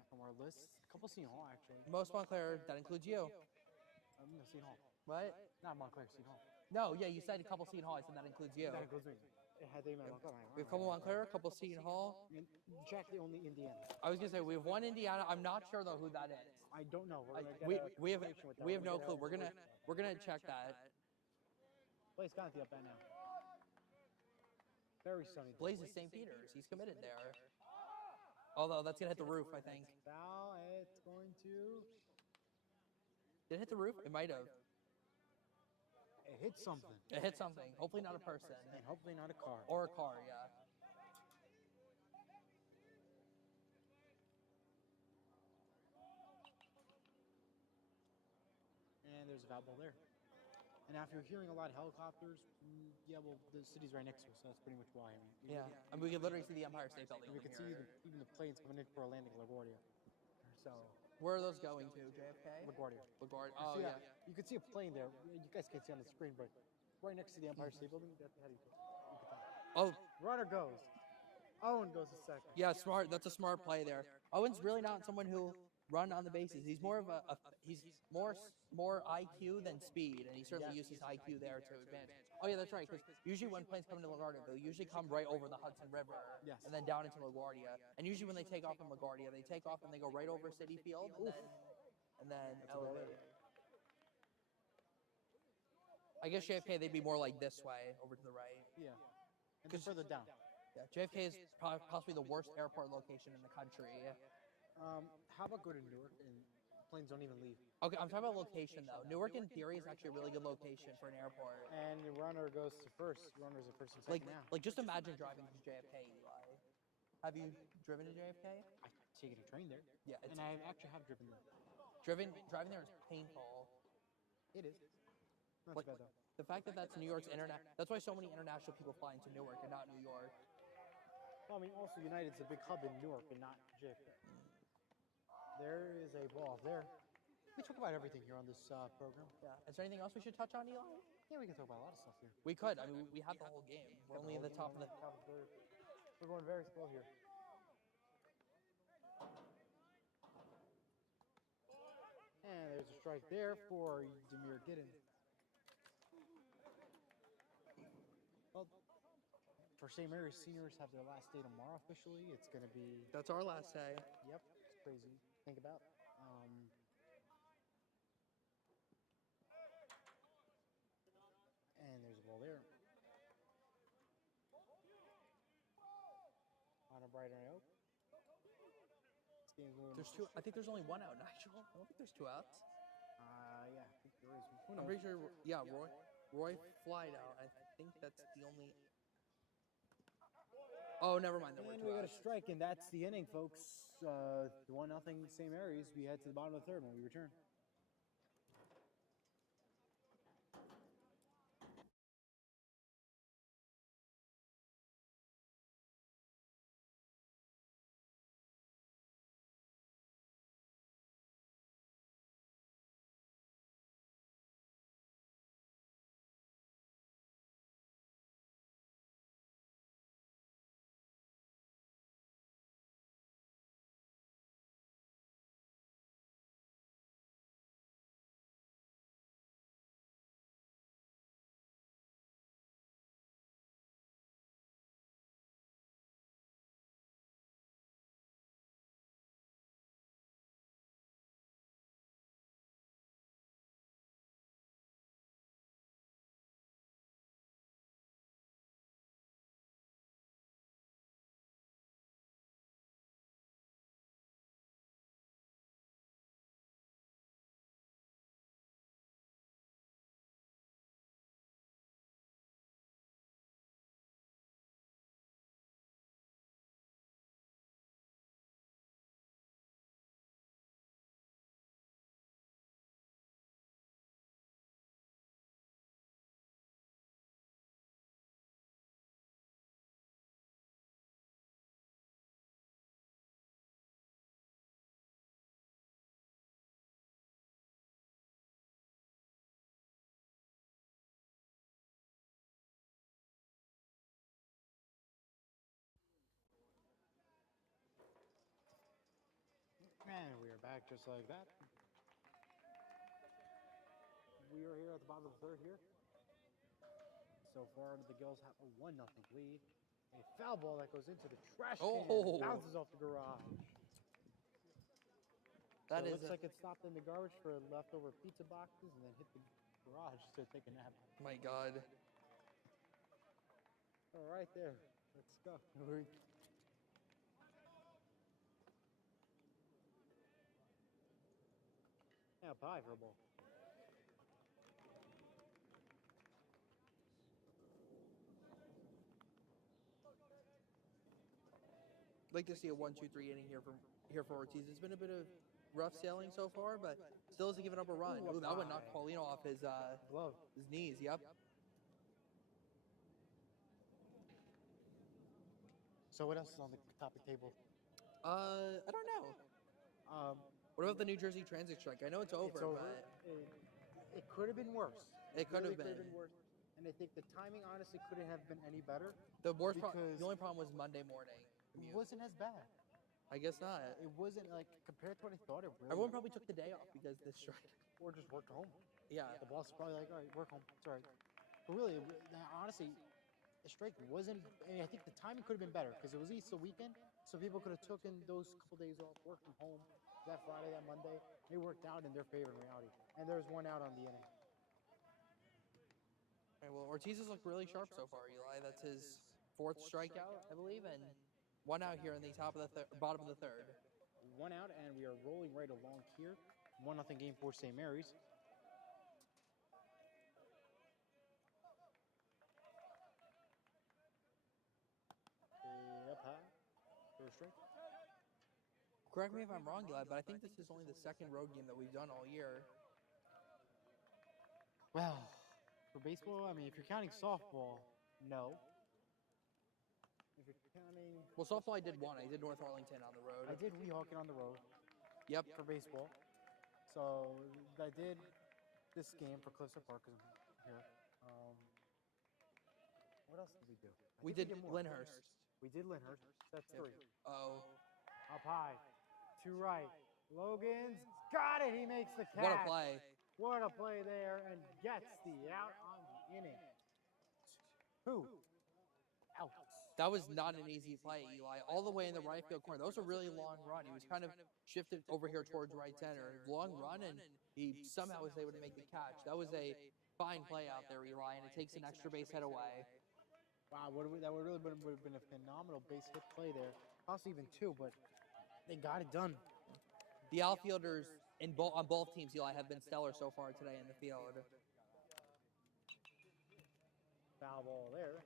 from our list. A couple Seton Hall, actually. Most Montclair, that includes you. No, Seton Hall. What? Not Montclair, Seton Hall. No, yeah, you said a couple Seton Hall. I said that includes you. That includes me. We have a couple Montclair, a couple Seton Hall. Jack, the only Indiana. I was gonna say we have one Indiana. I'm not sure though who that is. I don't know. We have no clue. We're gonna check that. Blaze Conti up there now. Very sunny. Blaze is St. Peter's. He's committed there. Although that's gonna hit the roof, I think. Foul. It's going to. Did it hit the roof? It might have. It hit something. It hit something. Hopefully not a person. And hopefully not a car. Or a car, yeah. And there's a foul ball there. And after you're hearing a lot of helicopters, yeah, well, the city's right next to us, so that's pretty much why. I mean, Yeah, I mean, we can literally see the Empire State Building. we from can see here. even the planes coming in for a landing at LaGuardia. So, Where are those going to? JFK? LaGuardia. LaGuardia. You Oh, see yeah. you can see a plane there. You guys can't see on the screen, but right next to the Empire State Building, that's the heading to. You can tell. Oh, Runner goes. Owen goes a second. yeah, smart. That's a smart play there. Owen's really not someone who run on the bases. He's more of he's more IQ than speed, and he certainly uses IQ there to advance. Oh yeah, that's right. Because usually when planes come into LaGuardia, they'll usually come right over the Hudson River, Yes. and then down into LaGuardia. And usually when they take off from LaGuardia, they take off and they go right over City Field, and then elevate. I guess JFK they'd be more like this way, over to the right. Yeah. And just further down. Yeah, JFK is possibly the worst airport location in the country. How about go to Newark and planes don't even leave? Okay, I'm talking about location though. Newark in theory is actually a really good location for an airport. And the runner goes to first. Runners at first and second now. Like just imagine driving to JFK, Eli. Have you driven to JFK? I've taken a train there. Yeah, And I actually have driven there. driving there is painful. It is. Not Like, too bad though. the fact that that's New York's internet. That's why so many international people fly into Newark and not New York. Well, I mean, also United's a big hub in Newark and not JFK. There is a ball there. We talk about everything here on this program. Yeah. Is there anything else we should touch on, Eli? Yeah, we can talk about a lot of stuff here. We could. I mean, we have the whole game. We're only in the top of the. third. We're going very slow here. And there's a strike there for Demir Giddens. Well, for St. Mary's, seniors have their last day tomorrow officially. It's going to be. That's our last day. Yep, it's crazy. Think about. And there's a ball there. On a brighter note. This game's moving. There's two. I think there's only one out, Nigel. I don't think there's two outs. Yeah, I think there is. Who I'm knows? pretty sure. Yeah, Roy flied out. I think that's the only. Oh, never mind. There were And two we got a outs. strike, and that's the inning, folks. 1-0 St. Mary's. We head to the bottom of the third when we return. And we are back just like that. We are here at the bottom of the third here. So far, the Gills have a 1-0 lead. A foul ball that goes into the trash can, Oh. bounces off the garage. That So it is. looks like it stopped in the garbage for leftover pizza boxes and then hit the garage to take a nap. My God. All right, there. Let's go. Yeah, pie for a ball. Like to see a 1-2-3 inning here for Ortiz. It's been a bit of rough sailing so far, but still hasn't given up a run. Ooh, Ooh, that would knock high. Paulino off his Glove. knees. Yep. So what else is on the topic table? I don't know. What about the New Jersey transit strike? I know it's over, It's over. but It could have been worse. it could have really been. worse. And I think the timing honestly couldn't have been any better. The worst because the only problem was Monday morning it commute. wasn't as bad. I guess not. It wasn't like compared to what I thought it really. Everyone probably took the day off because this strike. Or just worked home. Yeah. The boss is probably like, all right, work home. It's all right. But really, honestly, the strike wasn't. I mean, I think the timing could have been better because it was Easter weekend, so people could have taken those couple days off, work from home that Friday, that Monday. It worked out in their favor in reality. And there's one out on the inning. Right, well, Ortiz has looked really sharp so far, Eli. That's his 4th strikeout, I believe, and one out here in the bottom of the 3rd. One out, and we are rolling right along here. 1-0 game for St. Mary's. Up high. First strike. Correct me if I'm wrong, Eli, but I think this is only the 2nd road game that we've done all year. Well, for baseball, I mean, if you're counting softball, no. If you're counting... Well, softball I did one. I did North Arlington on the road. I did Weehawken on the road. Yep. For baseball. So I did this game for Cliffside Park here. What else did we do? We did Lyndhurst. We did Lyndhurst. That's 3. Oh. Up high. To right. Logan's got it. He makes the catch. What a play. What a play there, and gets the out on the inning. 2 outs. That was not an easy play, Eli. All the way in the right field corner. That was a really long run. He was kind of shifted over here towards right center. Long run, and he somehow was able to make the catch. That was a fine play out there, Eli, and it takes an extra base hit away. Wow, that would really would have been a phenomenal base hit play there. Possibly even 2, but they got it done. The outfielders on both teams, Eli, have been stellar so far today in the field. Foul ball there.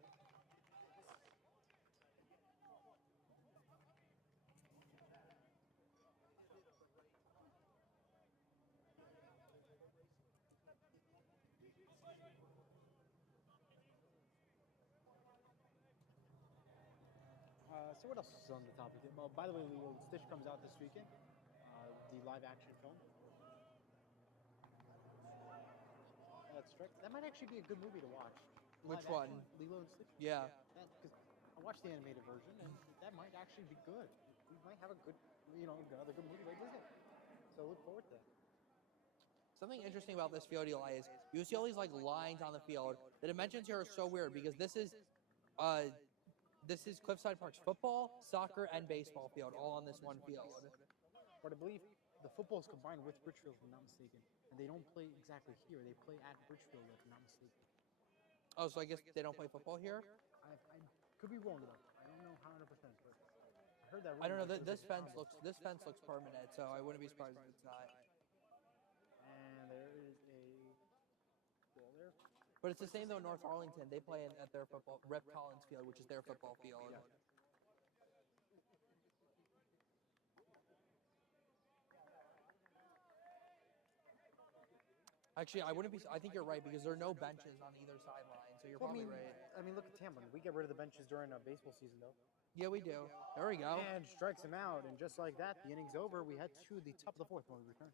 So what else is on the topic? Well, by the way, Stitch comes out this weekend. The live-action film. That's correct. That might actually be a good movie to watch. Which one? Lilo and Stitch. Yeah. Because I watched the animated version, and that might actually be good. We might have a good, another good movie like Disney. So look forward to that. Something interesting about this field, Eli, is you see all these like lines on the field. The dimensions here are so weird because this is Cliffside Park's football, soccer, and baseball field all on this one field. But I believe the football is combined with Bridgefield, if I'm not mistaken. And they don't play exactly here. They play at Bridgefield, if I'm not mistaken. Oh, so I guess they don't play football here? I could be wrong, though. I don't know 100%, but I heard that. I don't know. This fence looks permanent, so I wouldn't be surprised if it's not. And there is a ball there. But it's the same though. North Arlington, they play at their football Rep Collins Field, which is their football field. Yeah. Actually, I think you're right because there are no benches on either sideline, so you're probably right. I mean, look at Tampa. We get rid of the benches during baseball season, though. Yeah, we do. There we go. And strikes him out, and just like that, the inning's over. We head to the top of the 4th when we return.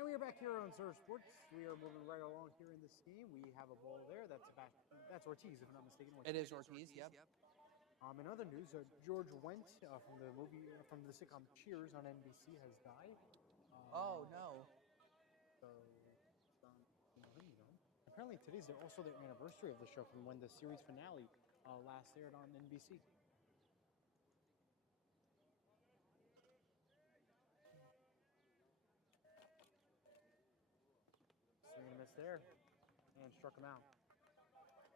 And we are back here on Surf Sports. We are moving right along here in this game. We have a ball there. That's Ortiz, if I'm not mistaken. It is Ortiz, yep. In other news, George Wendt from the sitcom Cheers on NBC has died. Oh no! So, apparently today's also their anniversary of the show from when the series finale last aired on NBC. Swing and miss there, and struck him out.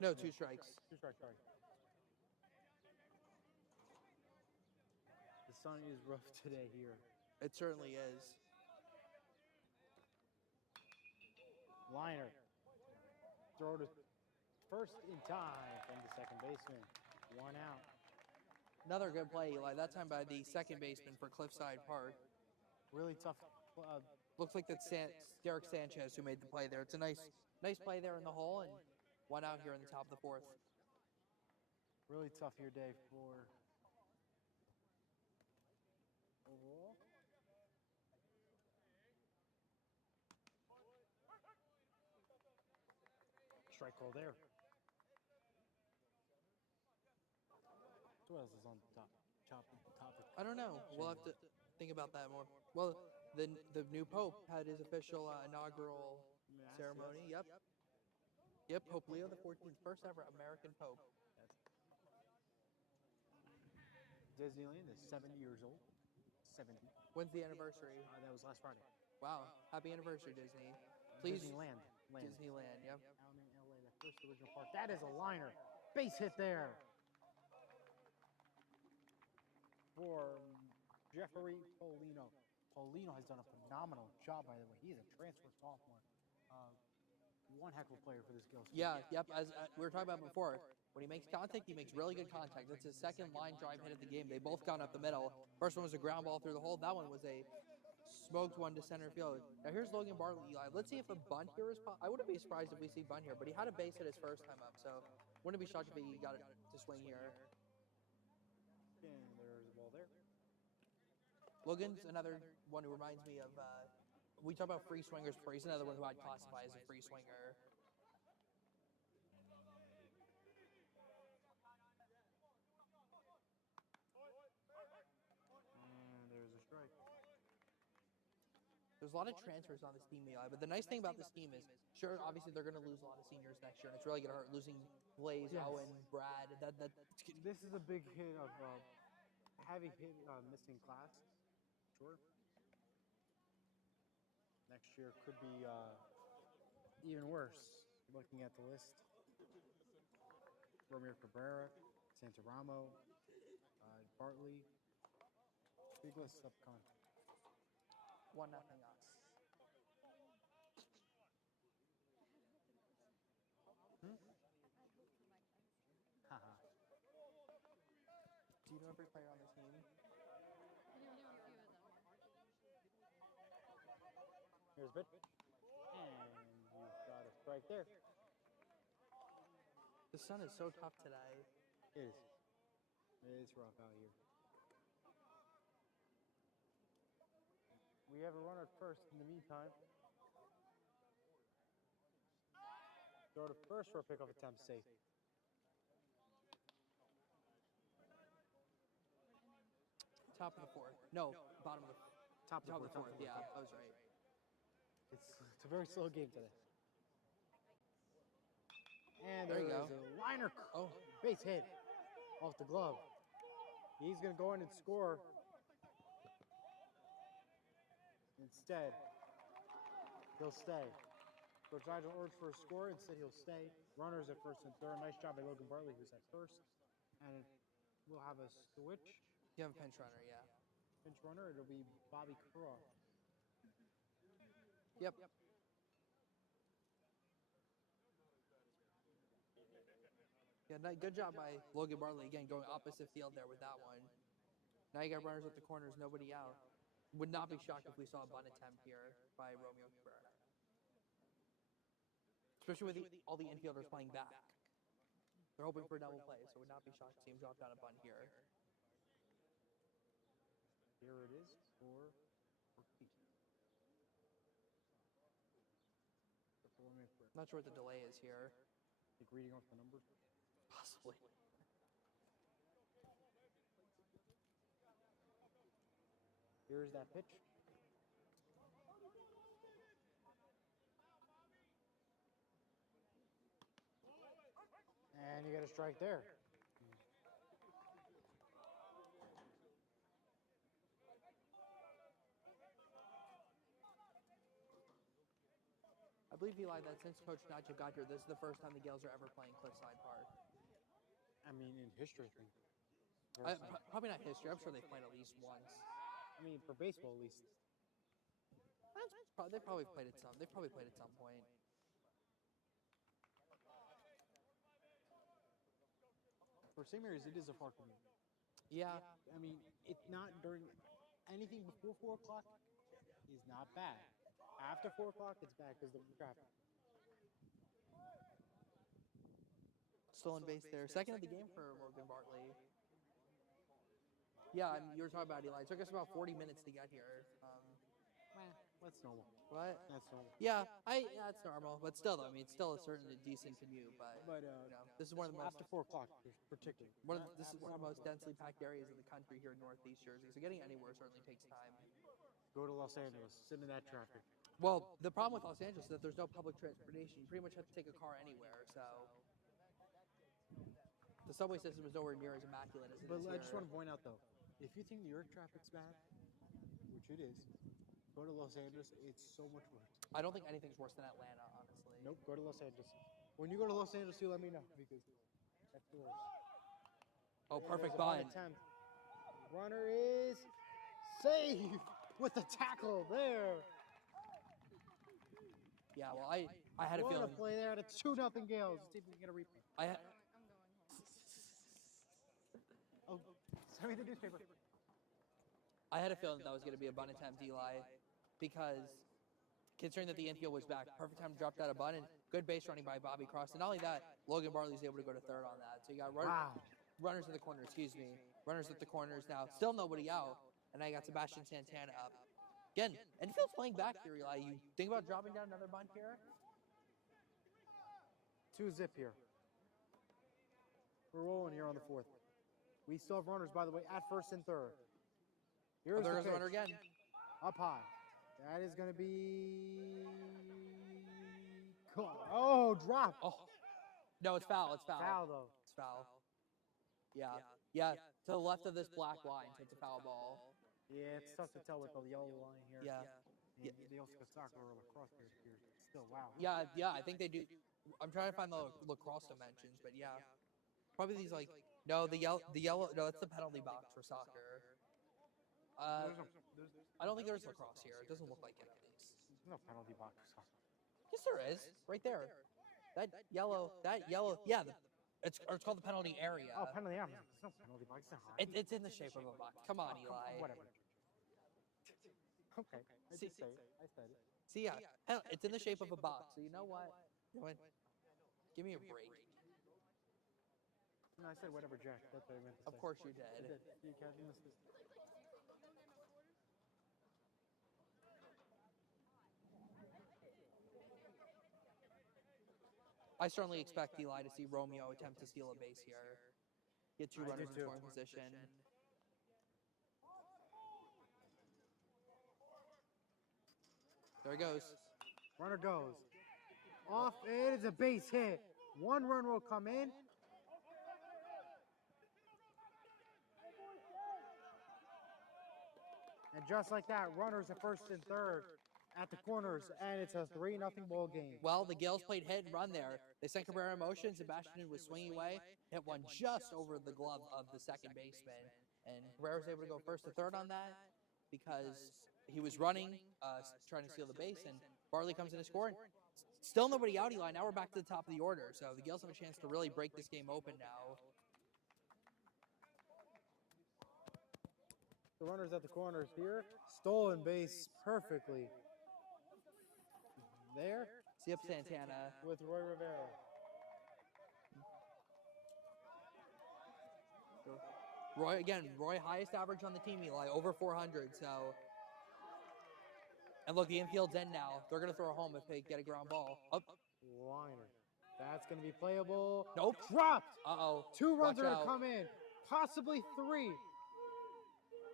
No, 2 strikes. 2 strikes, sorry. The sun is rough today here. It certainly is. Liner. Throw to first in time from the second baseman. 1 out. Another good play, Eli. That time by the second baseman for Cliffside Park. Really tough. Looks like that's Derek Sanchez who made the play there. It's a nice play there in the hole, and 1 out here in the top of the 4th. Really tough here day for overall. Strike call there. So what else is on top? I don't know. We'll have to think about that more. Well, the new Pope had his official inaugural ceremony. Yep. Yep, Pope Leo the 14th, first ever American Pope. Disneyland is 70 years old. 70. When's the anniversary? That was last Friday. Wow. Happy anniversary, Disney. Please. Disneyland. Disneyland, yep. Down in LA, the first original park. That is a liner. Base hit there. For Jeffrey Polino. Polino has done a phenomenal job, by the way. He is a transfer sophomore. One heck of a player for this Gills team. Yeah, yep. As we were talking about before, when he makes contact, he makes really good contact. That's his second line drive hit of the game. They both gone up the middle. First one was a ground ball through the hole. That one was a smoked one to center field. Now here's Logan Bartley, Eli. Let's see if a bunt here is I wouldn't be surprised if we see bunt here, but he had a base hit his first time up, so wouldn't be shocked if he got it to swing here. And there's the ball there. Logan's another one who reminds me of, we talk about free swingers before. He's another one who I'd classify as a free swinger. And there's a strike. There's a lot of transfers on this team, Eli, but the nice thing about this team is, sure, obviously they're going to lose a lot of seniors next year, and it's really going to hurt losing Blaze, Yes. Owen, Brad. This is a big hit of heavy hit missing class. Sure. Next year could be even worse. Looking at the list, Romeo Cabrera, Santaramo, Bartley. Big list upcoming. 1-0 us. Haha. Do you know every player on the team? Here's a bit. And you've got a strike there. The sun is so tough today. It is. It's rough out here. We have a runner at first in the meantime. Throw to first for a pickoff attempt, safe. Top of the 4th. No, bottom of the Top of the 4th. Yeah, I was right. It's a very slow game today. And There there you is go. a liner. Oh. Base hit off the glove. He's going to go in and score. Instead, he'll stay. Coach Nigel urged for a score. Instead, he'll stay. Runners at first and third. Nice job by Logan Bartley, who's at first. And we'll have a switch. You have a pinch runner, yeah. Pinch runner, it'll be Bobby Crow. Yep. Yeah, good job by Logan Bartley, again, going opposite field there with that one. Now you got runners at the corners, nobody out. Would not be shocked if we saw a bunt attempt here by Romeo Cabrera. Especially with all the infielders playing back. They're hoping for a double play, so would not be shocked to see him drop down a bunt here. Here it is for Ortiz. Not sure what the delay is here. Like reading off the numbers. Possibly. Here's that pitch. And you get a strike there. I believe, Eli, that since Coach Nacho got here, this is the first time the Gales are ever playing Cliffside Park. I mean, in history, I think. Probably not history. I'm sure they've played at least once. I mean, for baseball, at least. They probably played at some. They probably played at some point. For St. Mary's, it is a far commute. Yeah. I mean, it's not during anything before 4 o'clock is not bad. After 4 o'clock, it's bad because of the traffic. Stolen base there. Second of the game for Logan Bartley. Yeah, you were talking about Eli. It took us about 40 minutes to get here. That's normal. What? That's normal. Yeah, that's normal. But still, though, I mean, it's still a certainly decent commute. But this is one of the most After 4 o'clock, particularly. This is one of the most densely packed areas of the country here in Northeast Jersey. So getting anywhere certainly takes time. Go to Los Angeles, sit in that traffic. Well, the problem with Los Angeles is that there's no public transportation. You pretty much have to take a car anywhere. So the subway system is nowhere near as immaculate as it is But I here. just want to point out, though, if you think New York traffic's bad, which it is, go to Los Angeles, it's so much worse. I don't think anything's worse than Atlanta, honestly. Nope, go to Los Angeles. When you go to Los Angeles, you let me know, because that's the worst. Oh, perfect There's a bunt. attempt. Runner is safe with the tackle there. Yeah, well, I had a What feeling. a play there at a 2-0 Gales. Let's see if we can get a replay. Oh, send me the newspaper. I had a feeling that was going to be a bunt attempt, Eli, because considering that the infield was back, perfect time to drop that a bunt, and good base running by Bobby Cross. And not only that, Logan Bartley's able to go to third on that. So you got runners in the corner, runners at the corners now. Still nobody out, and now you got Sebastian Santana up. Again, infield's playing back here, Eli. You think about dropping down another bunt here? 2-0 here. We're rolling here on the 4th. We still have runners, by the way, at first and third. Here's There the goes the runner pitch. again. Up high. That is going to be caught. Oh, drop. Oh, no, it's foul. It's foul. Foul, though. It's foul. Yeah. To the left of this black line, so it's a foul ball. Yeah, it's tough to tell with the yellow line here. Yeah. And they also got soccer or lacrosse here. Still, wow. Yeah, I think they do. I'm trying to find the lacrosse dimensions, but yeah. Probably these like, no, the yellow, no, that's the penalty box for soccer. I don't think there's lacrosse here. It doesn't look like it, at least. There's no penalty box for soccer. Yes, there is. Right there. That yellow, yeah, it's called the penalty area. Oh, penalty. Yeah, there's no penalty box. It's in the shape of a box. Come on, Eli. Whatever. Okay, I did say it. I said it. See, yeah, it's in the shape of a box. So you know what? Give me a break. No, I said whatever, Jack. That's what I meant to say. Of course you I did. did. You can't miss this. I certainly expect Eli to see Romeo attempt to steal a base here. Get two I runners do in too. scoring position. There he goes. Runner goes. Off, it is a base hit. One run will come in. And just like that, runners at first and third at the corners, and it's a 3-0 ball game. Well, the Gales played hit and run there. They sent Cabrera in motion. Sebastian was swinging away. Hit one just over the glove of the second baseman. And Cabrera was able to go first to third on that because he was running, trying to steal the base, and Bartley comes in to score. And still nobody out, Eli. Now we're back to the top of the order. So the Gales have a chance to really break this game open now. The runners at the corners here. Stolen base perfectly. There. See up Santana. With Roy Rivera. Roy, highest average on the team, Eli, over 400. So, and look, the infield's in now. They're going to throw a home if they get a ground ball. Up. Liner. That's going to be playable. Nope. Dropped. Uh-oh. 2 runs Watch are going to out. come in. Possibly 3.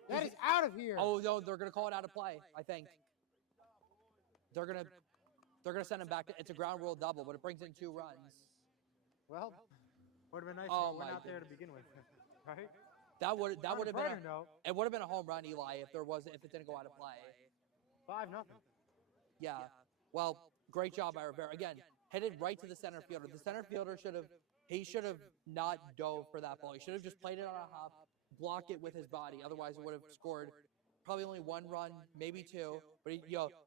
That is out of here. Oh, no, they're going to call it out of play, I think. They're going to send him back. It's a ground rule double, but it brings in 2 runs. Well, would have been nice Oh, if it went my out there to begin with, right? That would have been it would have been a home run, Eli, if it didn't go out of play. 5-0. Yeah. Well, great job by Rivera. Again, hit it right to the center fielder. The center fielder should have not dove for that ball. He should have just played it on a hop, blocked it with his body. Otherwise, it would have scored probably only 1 run, maybe 2. But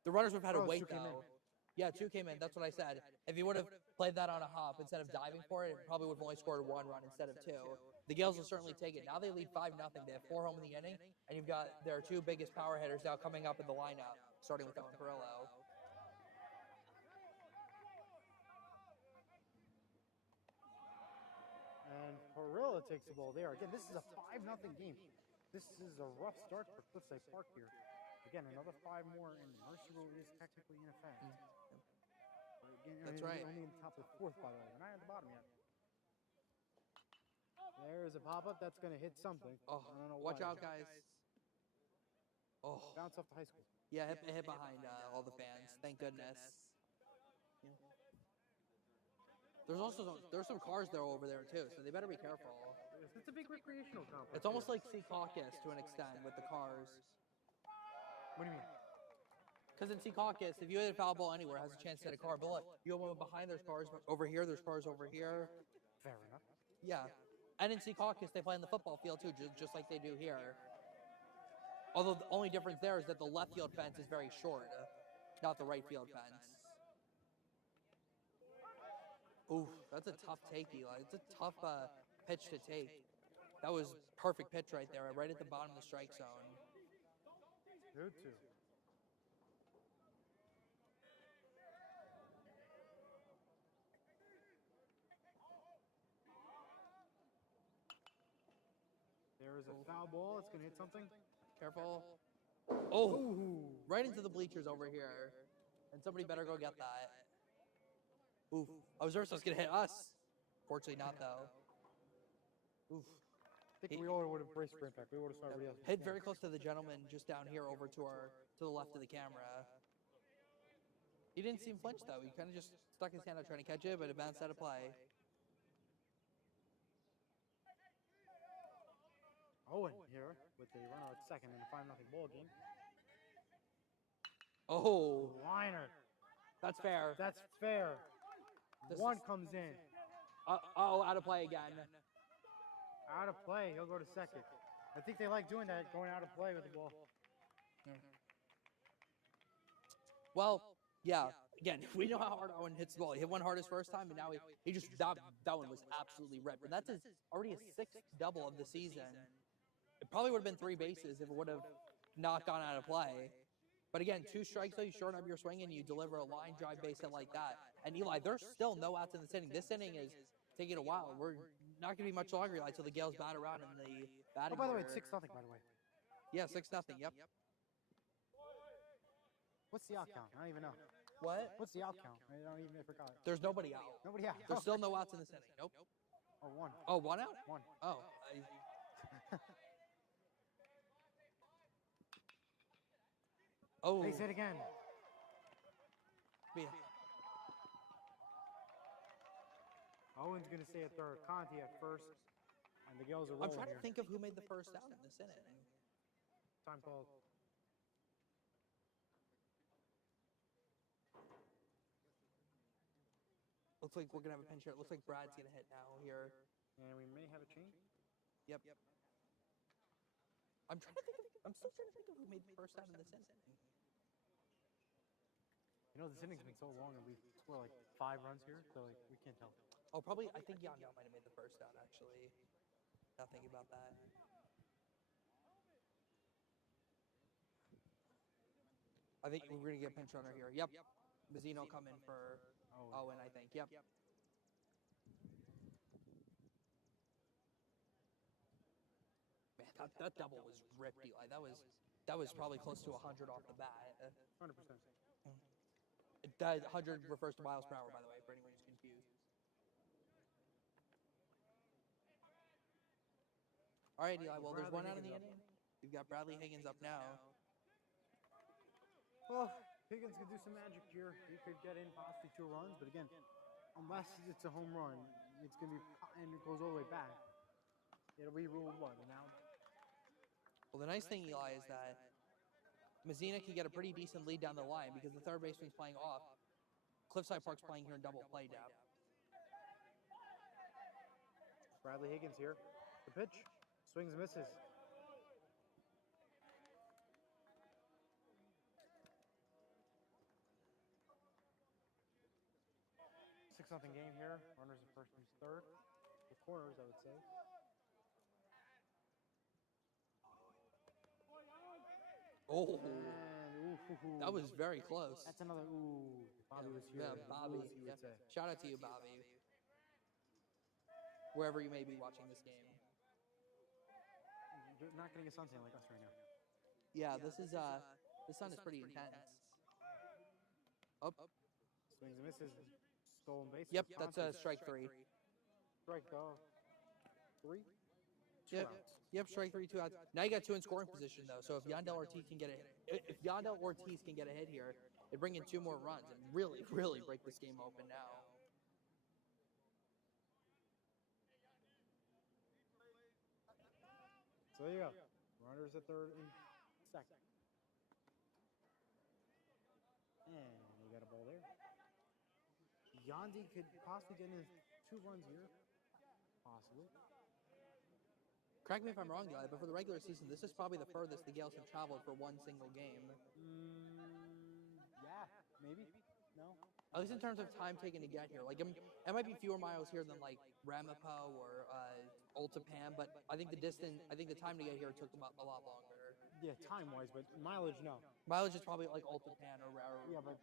the runners would have had to wait though. Yeah, 2 came in. That's what I said. If he would have played that on a hop instead of diving for it, it probably would have only scored 1 run instead of 2. The Gales will certainly take it. Now they lead 5-0. They have 4 home in the inning, and you've got their 2 biggest power hitters now coming up in the lineup, starting with Owen Perillo. And Perillo takes the ball there. Again, this is a 5-0 game. This is a rough start for Cliffside Park here. Again, another 5 more, and Mercy Rule is technically in effect. Again, That's right. Only in the top of the 4th, by the way. We're not at the bottom yet. There's a pop-up that's going to hit something. Oh, I don't know watch what. out, guys. Oh. Bounce off the high school. Yeah, hit behind all the fans. Thank goodness. Yeah. There's some cars there over there too, so they better be careful. It's a big recreational complex. It's almost like Sea Caucus to an extent with the cars. What do you mean? Because in Sea Caucus, if you hit a foul ball anywhere, it has a chance to hit a car. But look, you go behind, there's cars over here, there's cars over here. Fair enough. Yeah. And in Sea Caucus, they play in the football field too, just like they do here. Although the only difference there is that the left field fence is very short, not the right field fence. Ooh, that's a tough take, Eli. It's a tough pitch to take. That was perfect pitch right there, right at the bottom of the strike zone. 2-2. There is a foul ball. It's going to hit something. Careful. Oh, right into the bleachers over here. And somebody better go get that. Oof. I was going to hit us. Fortunately not, though. Oof. I think we all would have braced for impact. We would have started everybody else. Hit very close to the gentleman just down here over to the left of the camera. He didn't seem flinched, though. He kind of just stuck his hand out trying to catch it, but it bounced out of play. Owen here with the runner at second in a 5-0 ball game. Oh. Liner. That's fair. That's fair. One comes in. Out of play again. Out of play. He'll go to second. I think they like doing that, going out of play with the ball. Well, yeah. Again, we know how hard Owen hits the ball. He hit one hard his first time, and now he just that one was absolutely ripped. And that's already a 6th double of the season. It probably would have been 3 bases if it would have not gone out of play. But again, 2 strikes, though, you shorten up your swing and you deliver a line drive base hit like that. And Eli, there's still no outs in this inning. This inning is taking a while. We're not going to be much longer, Eli, until the Gales bat around in the batting by the way, order. it's 6-0, by the way. Yeah, 6-0, yep. What's the out count? I don't even know. What? What's the out count? I forgot. There's nobody out. Nobody out. There's still no outs in this inning. Nope. Oh, 1. Oh, 1 out? 1. Oh. Oh. Base hit again. Yeah. Owen's going to stay at third. Conti at first. And the Gales are rolling. I'm trying to here. think of who made the first out in this inning. Time called. Looks like we're going to have a pinch hit. Looks like Brad's going to hit now here. And we may have a change. Yep. I'm still trying to think of who made the first out in this inning. You know, this inning's been so long and we score like 5 runs here, so like we can't tell. Oh, probably, I think Yan might have made the first out, actually. Not thinking about that. I think we're going to get a pinch runner here. Yep. Mazzino come in for Owen, I think. Yep. Man, that double was ripped, Eli. That was probably close to 100 off the bat. 100%. That 100 refers to miles per hour, by the way, for anyone who's confused. All right, Eli. Well, there's one out in the inning. You've got Bradley Higgins up now. Well, Higgins could do some magic here. He could get in possibly 2 runs, but again, unless it's a home run, it's going to be, and it goes all the way back. It'll be ruled what, now? Well, the nice thing, Eli, is that Mazzina can get a pretty decent lead down the line because the third baseman's playing off. Cliffside Park's playing here in double play depth. Bradley Higgins here. The pitch. Swings and misses. 6-0 game here. Runners at first and third. With corners, I would say. Oh, And, that was very close. That's another ooh. Bobby was here. Yeah, Bobby. Ooh, you would say. Shout out to you, Bobby. Wherever you may be watching this game. You're not getting a suntan like us right now. Yeah, this sun is pretty intense. Up. Swings and misses. Stolen base. Yep, that's a strike 3. Strike though. 3. Yep. Yep, strike 3, 2 outs. Now you got 2 in scoring position though. So if Yandel Ortiz can get a hit here, they bring in 2 more runs and really break this game open now. So there you go. Runners at third and second. And you got a ball there. Yandy could possibly get in 2 runs here. Possibly. Correct me if I'm wrong, Eli, but for the regular season, this is probably the furthest the Gales have traveled for one single game. Yeah, maybe. No. At least in terms of time taken to get here. Like, it might be fewer miles here than, like, Ramapo or Ultapam, but I think the time to get here took them a lot longer. Yeah, time-wise, but mileage, no. Mileage is probably like Ultapam or Yeah, but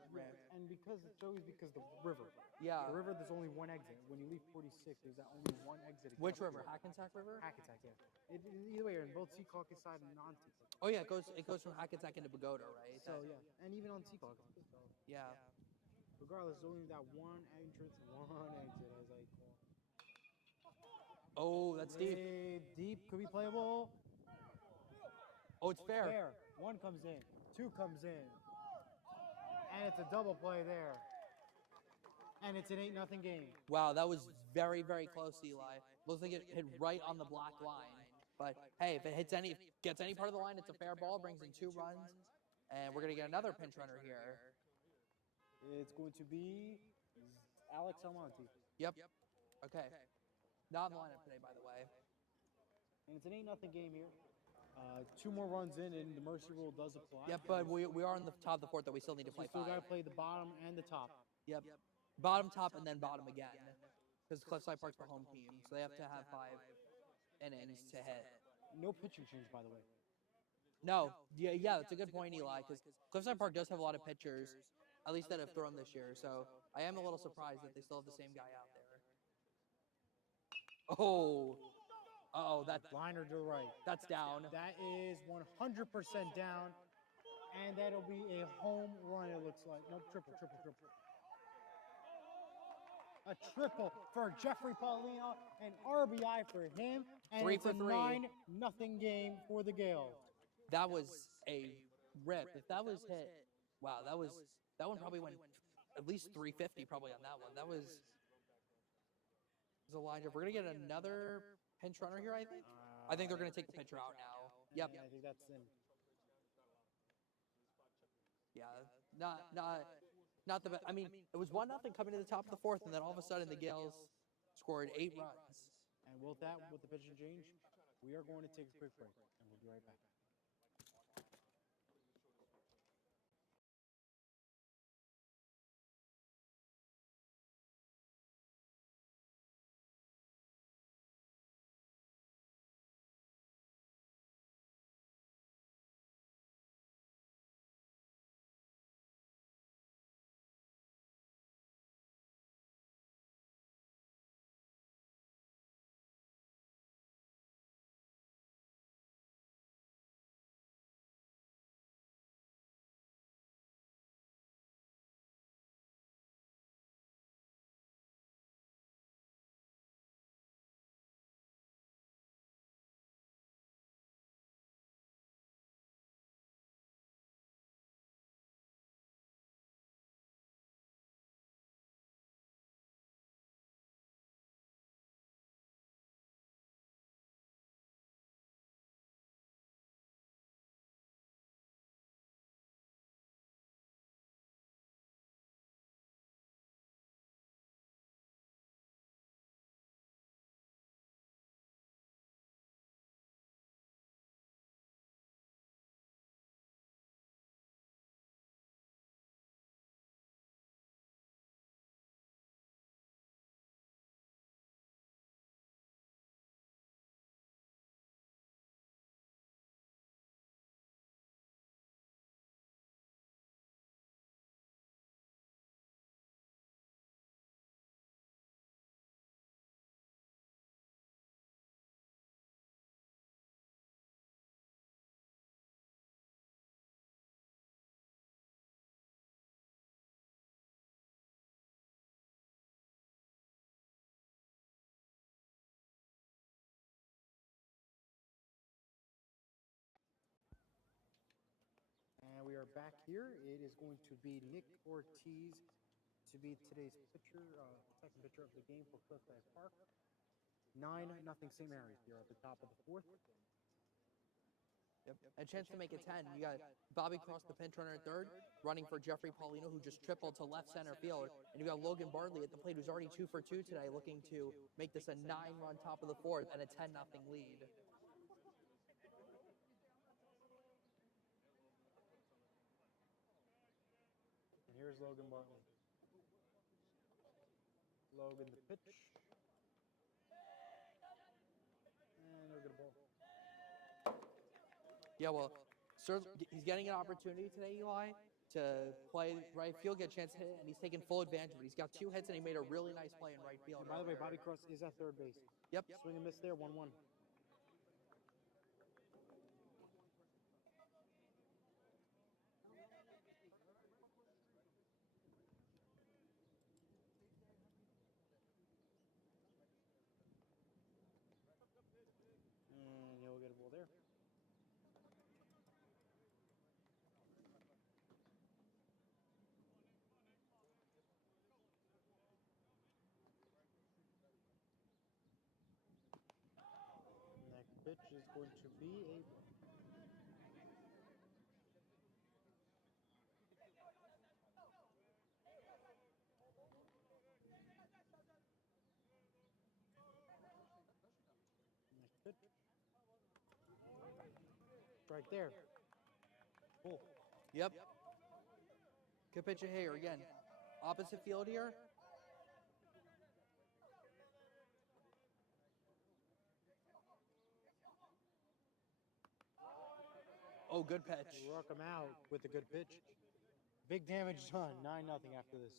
and because it's always because the river. Yeah. The river, there's only one exit. When you leave 46, there's that only one exit. Which river? Hackensack River? Hackensack, yeah. Either way, you're in both Secaucus side and non-Secaucus. Oh yeah, it goes from Hackensack into Pagoda, right? So yeah, and even on Secaucus. So, yeah. Regardless, there's only that one entrance, one exit, as I call it. Oh, that's deep. Deep could be playable. Oh, it's fair. Fair. 1 comes in, 2 comes in, and it's a double play there. And it's an 8-0 game. Wow, that was very close, Eli. Looks like it hit right on the black line. But hey, if it gets any part of the line, it's a fair ball. Brings in 2 runs, and we're gonna get another pinch runner here. It's going to be Alex Almonte. Yep. Okay. Not in the lineup today, by the way. And it's an 8-0 game here. 2 more runs in, and the mercy rule does apply. Yep, but we are on the top of the 4th that we still need to play So you still 5. got to play the bottom and the top. Yep. Bottom, top, and then bottom again. Because Cliffside Park's the home team, so they have to have 5 innings to hit. No pitching change, by the way. No. Yeah, that's a good point, Eli, because Cliffside Park does have a lot of pitchers, at least that have thrown this year, so I am a little surprised that they still have the same guy out there. Oh. Uh-oh, Liner to the right. That's down. That is 100% down, and that'll be a home run, it looks like. No, triple. A triple for Jeffrey Paulino, an RBI for him, and 3 it's for a 3. 9-0 game for the Gales. That was a rip. If that was hit, wow, that one probably went at least 350 probably on that one. That was a line drive. We're gonna get another pinch runner here, I think. I think they're gonna take the pitcher out now. Yep. Yeah, I think that's in. Yeah, not the best. I mean, it was 1-0 coming to the top of the 4th, and then all of a sudden the Gales scored 8 runs. And with the pitching change, we are going to take a quick break, and we'll be right back. are back here. It is going to be Nick Ortiz to be today's pitcher, second pitcher of the game for Cliffside Park. 9-0 St. Mary's here at the top of the fourth. Yep. A chance to make it 10. You got Bobby Cross, the pinch runner at third, running for Jeffrey Paulino, who just tripled to left center field. And you got Logan Bartley at the plate, who's already 2 for 2 today, looking to make this a 9-run top of the fourth and a 10-0 lead. And here's Logan Bartley. Logan the pitch. And he'll get a ball. Yeah, well, sir, he's getting an opportunity today, Eli, to play right field, get a chance to hit, and he's taking full advantage of it. He's got 2 hits, and he made a really nice play in right field. And by the way, Bobby Cross is at third base. Yep. Swing and miss there, 1-1. And he'll get a ball there. Next pitch is going to be a pitch. Right there. Cool. Yep. Good pitch here again. Opposite field here. Oh, good pitch. Rock him out with a good pitch. Big damage done. 9-0 after this.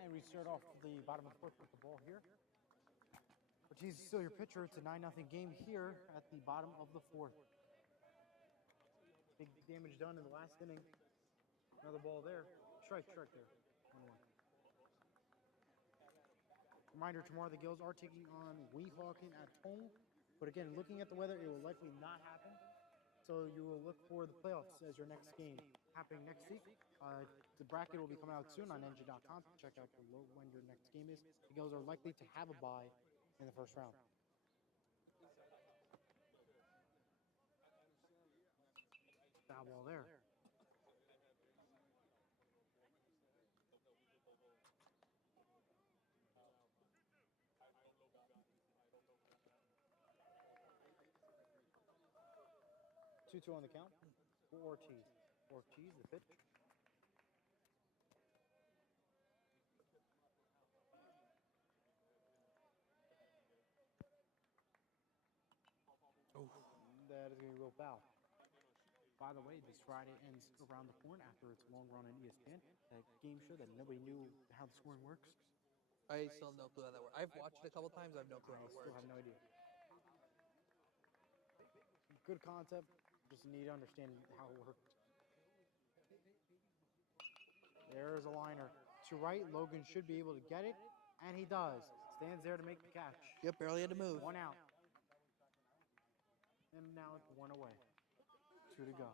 And we start off the bottom of the fourth with the ball here. Ortiz is still your pitcher. It's a 9-0 game here at the bottom of the fourth. Big damage done in the last inning. Another ball there. Strike there. 1-1. Reminder, tomorrow the Gills are taking on Weehawken at home. But again, looking at the weather, it will likely not happen. So you will look for the playoffs as your next game happening next week. The bracket will be coming out soon on NG.com. Check out when your next game is. The Gills are likely to have a bye in the first round. Foul ball there. Two on the count for Ortiz. Ortiz, the pitch. Oh. That is going to go foul. By the way, this Friday ends around the horn after its long run on ESPN. That game show that nobody knew how the scoring works. I still have no clue how that works. I've watched it a couple times. I have no clue how I it still works. have no idea. Good concept, just need to understand how it works. There's a liner. To right, Logan should be able to get it, and he does. Stands there to make the catch. Yep, barely had to move. 1 out. And now it's 1 away. 2 to go.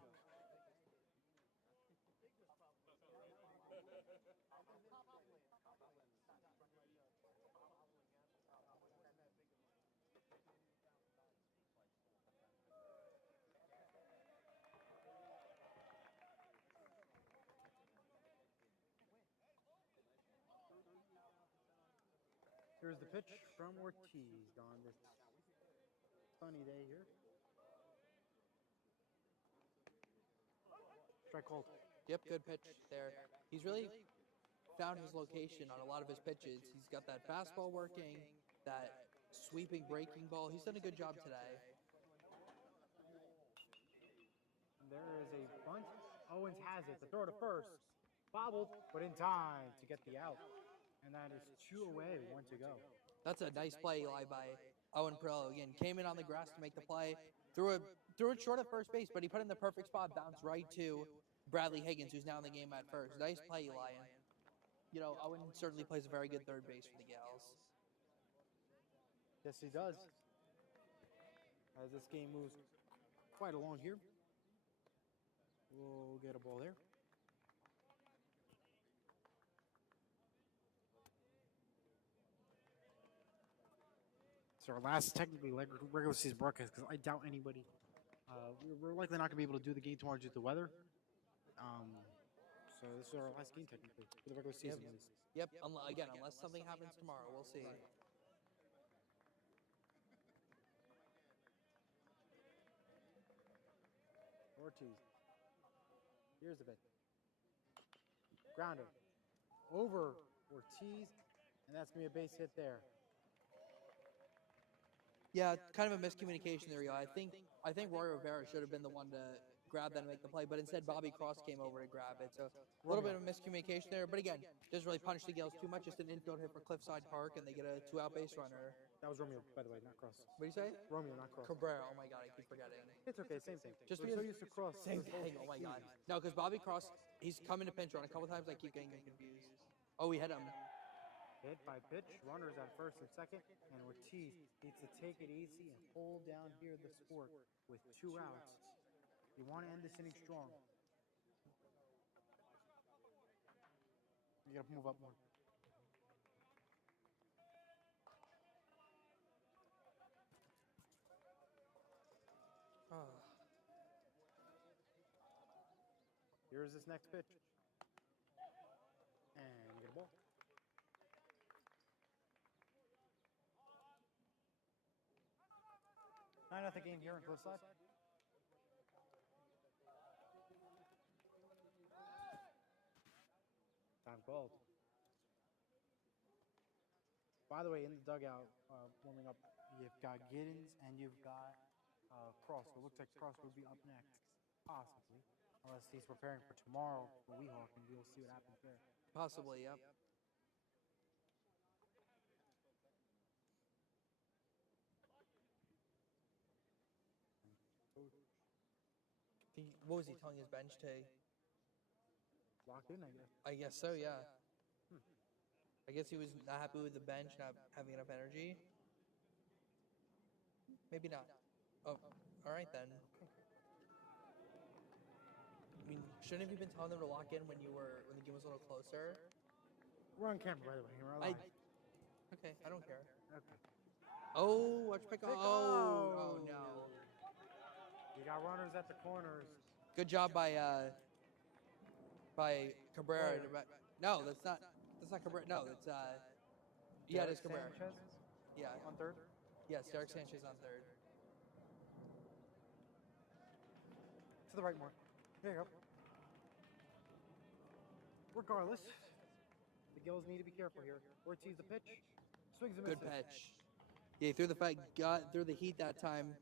Here's the pitch from Ortiz on this sunny day here. Strike called. Yep, good pitch there. He's really found his location on a lot of his pitches. He's got that fastball working, that sweeping breaking ball. He's done a good job today. And there is a bunt. Owens has it. The throw to first. Bobbled, but in time to get the out. And that is 2 away, 1 to go. That's a nice play, Eli, by Owen Perillo. Again, came in on the grass to make the play. Threw it short at first base, but he put it in the perfect spot, bounced right to Bradley Higgins, who's now in the game at first. Nice play, Eli. And, you know, Owen certainly plays a very good third base for the Gals. Yes, he does. As this game moves quite along here. We'll get a ball there. It's our last technically regular season broadcast because I doubt anybody. We're likely not going to be able to do the game tomorrow due to the weather. So this is our last game technically for the regular season. At least. Yep. Again, unless something happens tomorrow, we'll see. Ortiz. Here's the bit. Grounder. Over Ortiz, and that's going to be a base hit there. Yeah, kind of a miscommunication there, Eli. I think Roy Rivera should have been the one to grab that and make the play, but instead Bobby Cross came over to grab it. So a little bit of miscommunication there, but again, doesn't really punch the Gales too much. Just an infield hit for Cliffside Park, and they get a 2-out base runner. That was Romeo, by the way, not Cross. What do you say? Romeo, not Cross. Cabrera. Oh my God, I keep forgetting. It's okay, same thing. Just We're because so used to Cross. same thing. Oh my God. No, because Bobby Cross, he's coming to pinch run a couple times. I keep getting confused. Oh, we hit him. Hit by pitch, runners at first and second, and Ortiz needs to take it easy and hold down here the sport with 2 outs. You want to end this inning strong. You got to move up more. Oh. Here's this next pitch. And get a ball. Nothing game here in Cliffside. Time called. By the way, in the dugout, warming up, you've got Giddens and you've got Cross. It looks like Cross will be up next, possibly, unless he's preparing for tomorrow for Weehawk, and we'll see what happens there. Possibly, yep. What was he telling his bench to? Locked in, I guess. I guess so, yeah. I guess he was not happy with the bench, not having enough energy. Maybe not. Oh, all right then. I mean, shouldn't have you been telling them to lock in when the game was a little closer? We're on camera, by the way. We're live. Okay, I don't care. Okay. Oh, watch pick off. Oh, no. You got runners at the corners. Good job by Cabrera. No, that's not Cabrera. No, that's yeah, it is Cabrera. Sanchez Yeah. on third. Yes, Derek Sanchez on third. To the right more. There you go. Regardless, the Gills need to be careful here. Ortiz the pitch. Swings and misses. Good pitch. Yeah, he threw the fight, got through the heat that time.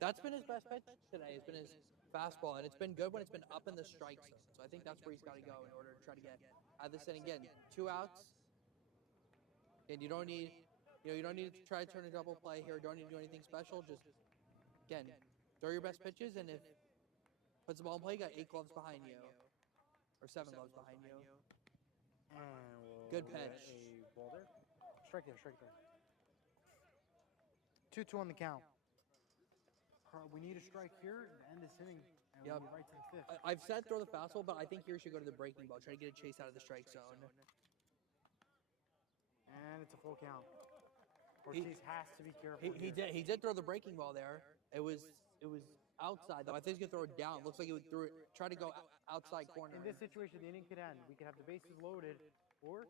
That's been his best pitch today. It's been his fastball, and it's been good when it's been up in the strike zone. So I think that's where he's got to go in order to try to get out of this inning. Again, 2 outs, and you don't need to try to turn a double play here. Don't need to do anything special. Just again, throw your best pitches, and if puts the ball in play, you got 8 gloves behind you, or 7 gloves behind you. And we'll Good get pitch. a ball there. Strike there, strike there. 2-2 on the count. We need a strike here to end this inning, and Yep. we'll be right to the 5th. I've said throw the fastball, but I think here you should go to the breaking ball. Try to get a chase out of the strike zone. And it's a full count. He- Ortiz has to be careful. He did throw the breaking ball there. It was outside though. I think he's gonna throw it down. Looks like he would try to go outside corner. In this situation, the inning could end. We could have the bases loaded, or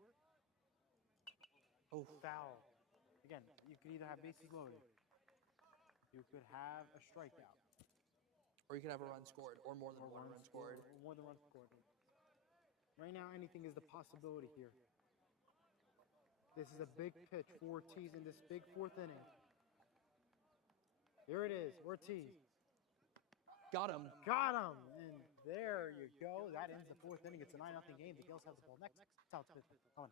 foul. Again, you could either have bases loaded, you could have a strikeout, Or you could have a run scored, or more than one run scored. or more than one scored. Right now, anything is the possibility here. This is a big pitch for Ortiz in this big 4th inning. Here it is, Ortiz. Got him. Got him! And there you go. That ends the 4th inning. It's a 9-0 game. The Gales have the ball next. South 5th. Come on.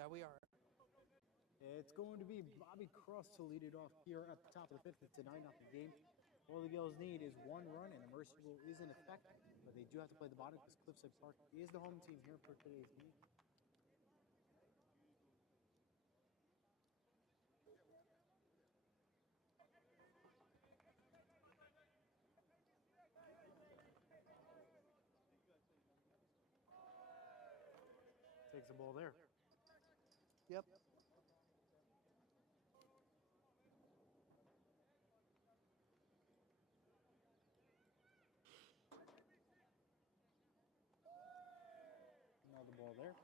That we are. It's going to be Bobby Cross to lead it off here at the top of the 5th. It's a 9-0 game. All the Gales need is 1 run, and the mercy rule is in effect, but they do have to play the bottom because Cliffside Park is the home team here for today's game. Takes the ball there. Yep. Another ball there.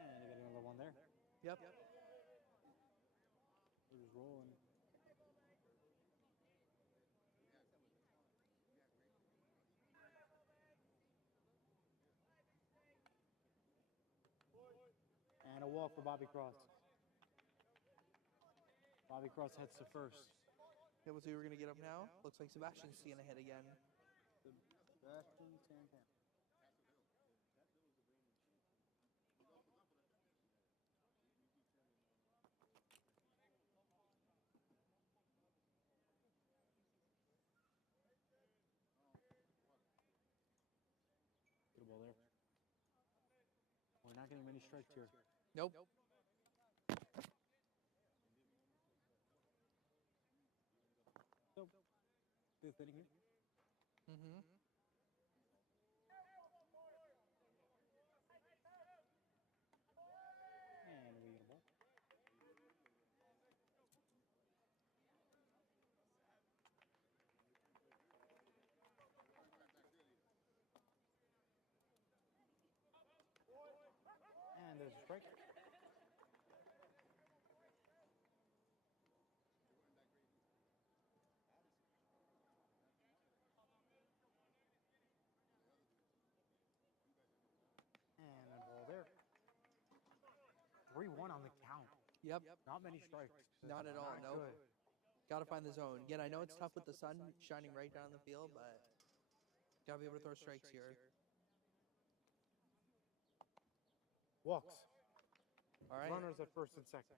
And you get another one there. Yep. We're just rolling. And a walk for Bobby Cross. Bobby Cross heads to first. Yeah, we'll see who we're gonna get up now. Looks like Sebastian's seeing a hit again. Sebastian Santana. Get a ball there. We're not getting many strikes here. Nope. So, 5th inning here. Mm-hmm. And we get a ball. And there's strike. And a ball there. 3-1 on the count. Yep. Not many strikes. Not at all. Nope. Good. Got to find the zone. Again, I know it's tough with the sun shining right down the field, but got to be able to throw strikes here. Walks. All right. Runners at first and second.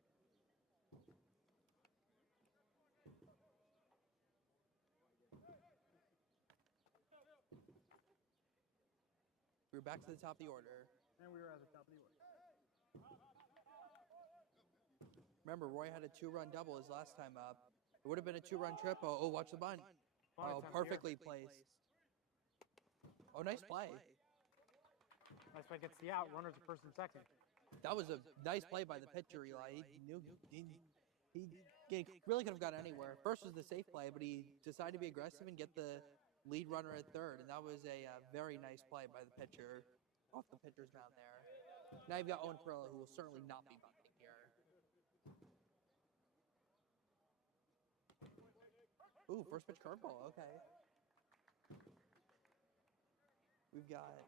We're back to the top of the order. And we were at the top of the order. Remember, Roy had a 2-run double his last time up. It would have been a 2-run trip. Oh, watch the bunt. Oh, perfectly placed. Oh, nice play. Nice play gets the out. Runners at first and second. That was a nice play by the pitcher, Eli. He knew he really could have got anywhere. First was the safe play, but he decided to be aggressive and get the lead runner at third, and that was a very nice play by the pitcher off the pitcher's mound there. Now you've got Owen Perillo, who will certainly not be bunting here. Ooh, first pitch curveball. Okay. We've got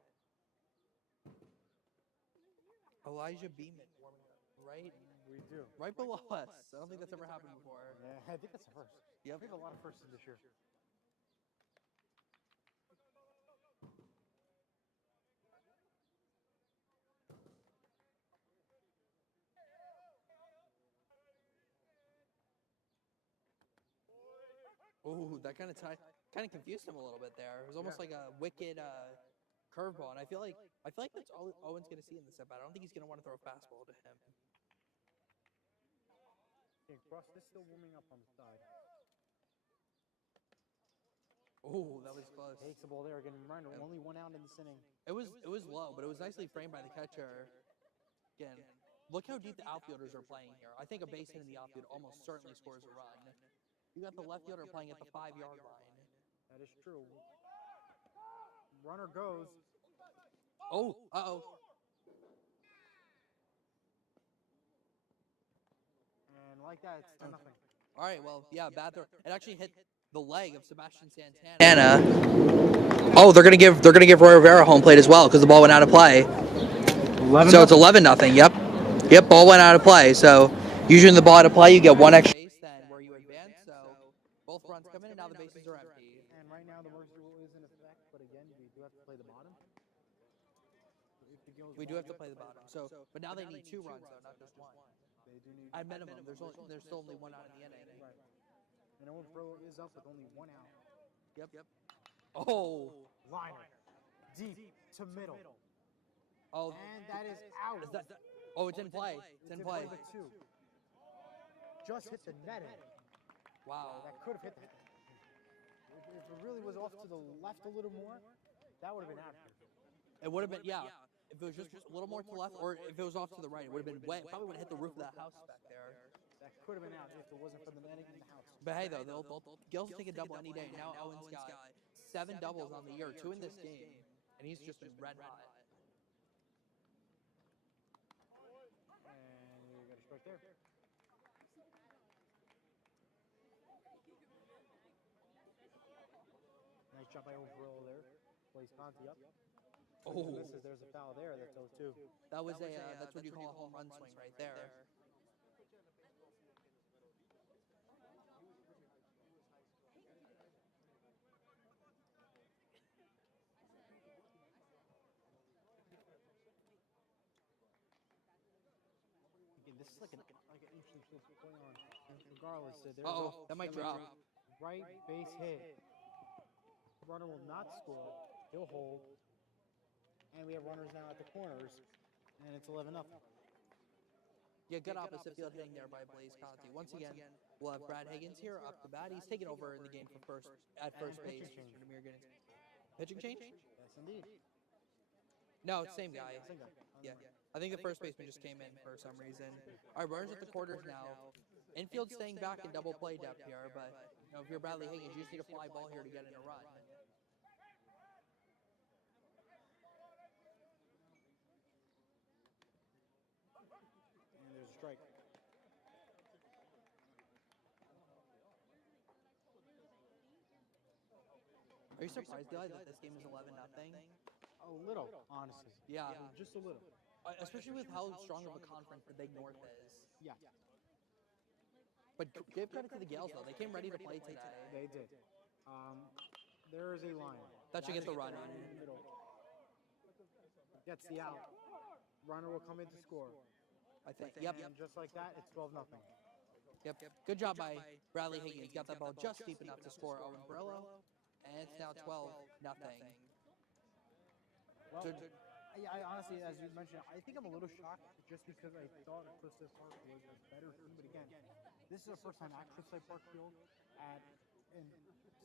Elijah Beeman warming up right below us. I don't think that's ever happened before. Yeah, I think that's the first. Yep. I think a lot of firsts this year. Ooh, that kind of confused him a little bit there. It was almost like a wicked curveball, and I feel like that's all Owen's gonna see in this at bat. I don't think he's gonna want to throw a fastball to him. Okay, Cross is still warming up on the side. Oh, that was close. Takes the ball there again. Reminder, only 1 out in this inning. It was low, but it was nicely framed by the catcher. Again, look how deep the outfielders are playing here. I think a base hit in the outfield almost certainly scores a run. You got the left fielder playing at the 5-yard line. That is true. Runner goes. Oh, uh-oh. And like that, it's 10-0. All right, well, yeah, bad throw. It actually hit the leg of Sebastian Santana. Oh, they're gonna give Roy Rivera home plate as well because the ball went out of play. So it's 11-0. Yep, ball went out of play. So usually when the ball out of play, you get one extra base than where you advance. So both runs come in, and now the bases are empty. And right now the mercy rule is in effect, but again, we do have to play the bottom. We do have to play the bottom. So, but now they need 2 runs though, not just 1. They do need. At minimum, there's still only 1 out in the inning. Right. And Owen Perillo is up with only 1 out. Yep. Oh. Liner. Deep to middle. Oh. And that is out. Oh, it's in play. It's in play. The 2. Just hit the netting. Wow. That could have hit the. If it really was off to the left a little more, that would have been out here. It would have been, yeah. If it was just a little more to the left, or if it was off to the right, it would have been wet. Probably would have hit the roof of that house back there. That could have been out if it wasn't for the netting in the house. But hey, though, Gil's will take a double any day. Now Owen's got 7 doubles on the year, 2 in this game, and he's just red hot. And we got a strike there. Nice job by Owen Perillo there. Plays Conti up. Oh. There's a foul there. That's 0-2. That was that's what you call a home run swing right there. Again, this is like an interesting play on. And regardless, there's That might drop. Right base hit. Runner will not score. He'll hold. And we have runners now at the corners. And it's 11-0. Yeah, good opposite field hitting there by Blaze Conti. Once again, we'll have Brad Higgins here up the bat. He's taking over in the game for first base. Pitching change? Yes, indeed. No, it's same guy. Same guy. Yeah. I think the first baseman just came in for some reason. All right, runners at the quarters now. Infield staying back in double play depth here, but if you're Bradley Higgins, you just need a fly ball here to get in a run. strike. Are you surprised, Eli, that this game is 11-0? A little, honestly. Yeah. Just a little. Especially with how strong of a conference the Big North is. Yeah, But give credit to the Gales, though. They came ready to play today. they did. There is a line. That should get the run in in. the middle. Gets the out. Runner will come in to score. I think. Yep. And just like that, it's 12-0. Yep. Good job by Bradley Higgins. Got that ball just deep enough to score Owen Brillo. And it's now 12-0. Well, I honestly, as you mentioned, I think I'm a little shocked just because I thought Cliffside Park was a better team. But again, this is the first time at Cliffside Park Field, and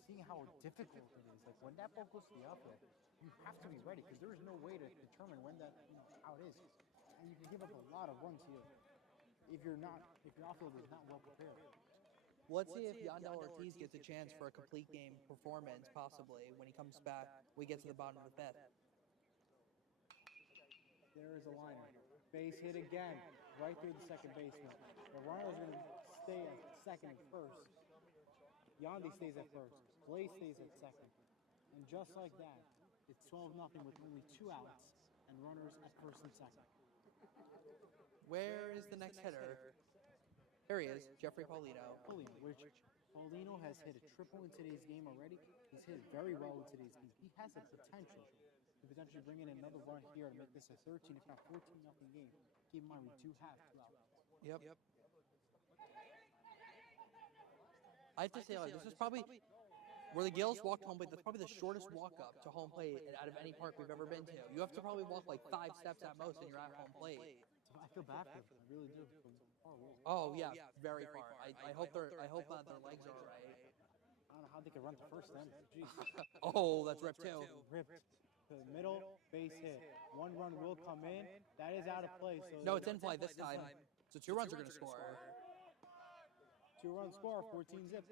seeing how difficult it is. Like when that ball goes to the outfield, you have to be ready because there is no way to determine when that how it is, and you can give up a lot of runs here if your outfield is not well prepared. Let's see if Yandel Ortiz gets a chance for a complete game performance, possibly, when he comes back. We get to the bottom of the fifth. There is a liner. Base hit again, right through the second baseman. The runner is going to stay at second and first. Yandy stays at first. Blaze stays at second. And just like that, it's 12-0 with only 2 outs and runners at first and second. Where is the next hitter? There he is, Jeffrey Paulino. Paulino has hit a triple in today's game already. He's hit very well in today's game. He has the potential to potentially bring in another run here to make this a 13, if not 14-0 game. Keep in mind, we do have 2 outs. Yep. I have to say, like, this is probably where the Gales walked home plate. That's probably the shortest walk up to home plate out of any park we've ever been to. You have to probably walk like 5 steps at most, and you're at home plate. I feel bad for them. I really do. Oh yeah, very far. I hope their legs are all right. I don't know how they could run to first then. Jeez. Oh, that's ripped too. Ripped to the middle, base hit. 1 run will come in. That is out of play. So No, it's in play this time. So 2 runs are going to score. 2-run score, 14 zip.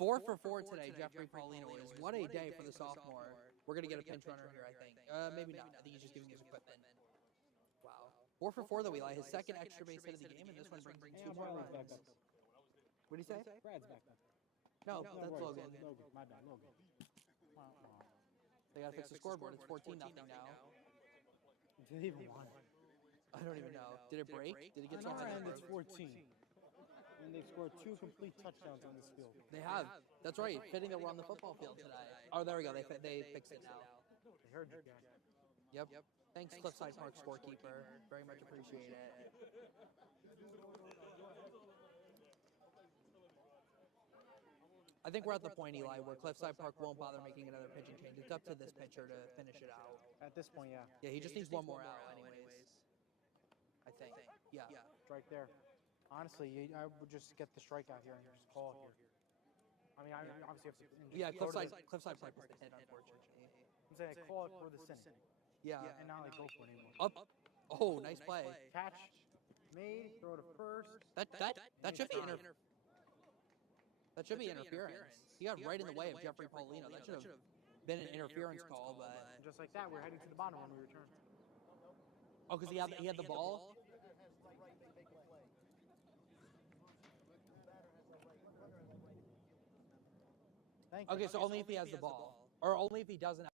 4 for 4 today, Jeffrey Paulino is. What a day for the sophomore. We're going to get a pinch runner here, I think. Maybe not. I think he's just giving his equipment. Wow. 4 for 4 though, Eli. His second extra base hit of the game, and this one brings in 2 more runs. What do you say? Brad's back there. No, that's Logan. Logan, my bad, Logan. They got to fix the scoreboard. It's 14-0 now. Did he even want it? I don't even know. Did it break? Did it get On something? our end, it's 14. And they've scored 2 complete touchdowns on this field. They have. That's right. Fitting that we're on the football field today. Oh, there we go. They fixed it now. They heard you guys. Yep. Thanks, Cliffside Park scorekeeper. Very much appreciate it. I think we're at the point, Eli, where Cliffside Park won't bother making another pitching change. It's up to this pitcher to finish it out. At this point, yeah. Yeah, he just needs one more out anyways. I think. Yeah. Strike there. Honestly, I would just get the strikeout here and just call it here. I mean, I obviously have to... Yeah, Cliffside Park was the hit, unfortunately. I'm saying I call it for the sin. Yeah. And not like go for it anymore. Up. Oh, nice play. Catch made, throw to first. That should be That should be interference. He got right in the way of Jeffrey Paulino. That should have been an interference call, but And just like that, we're heading to the bottom when we return. oh, because he had the ball. Thank you. Okay, so only if he has the ball, or only if he doesn't.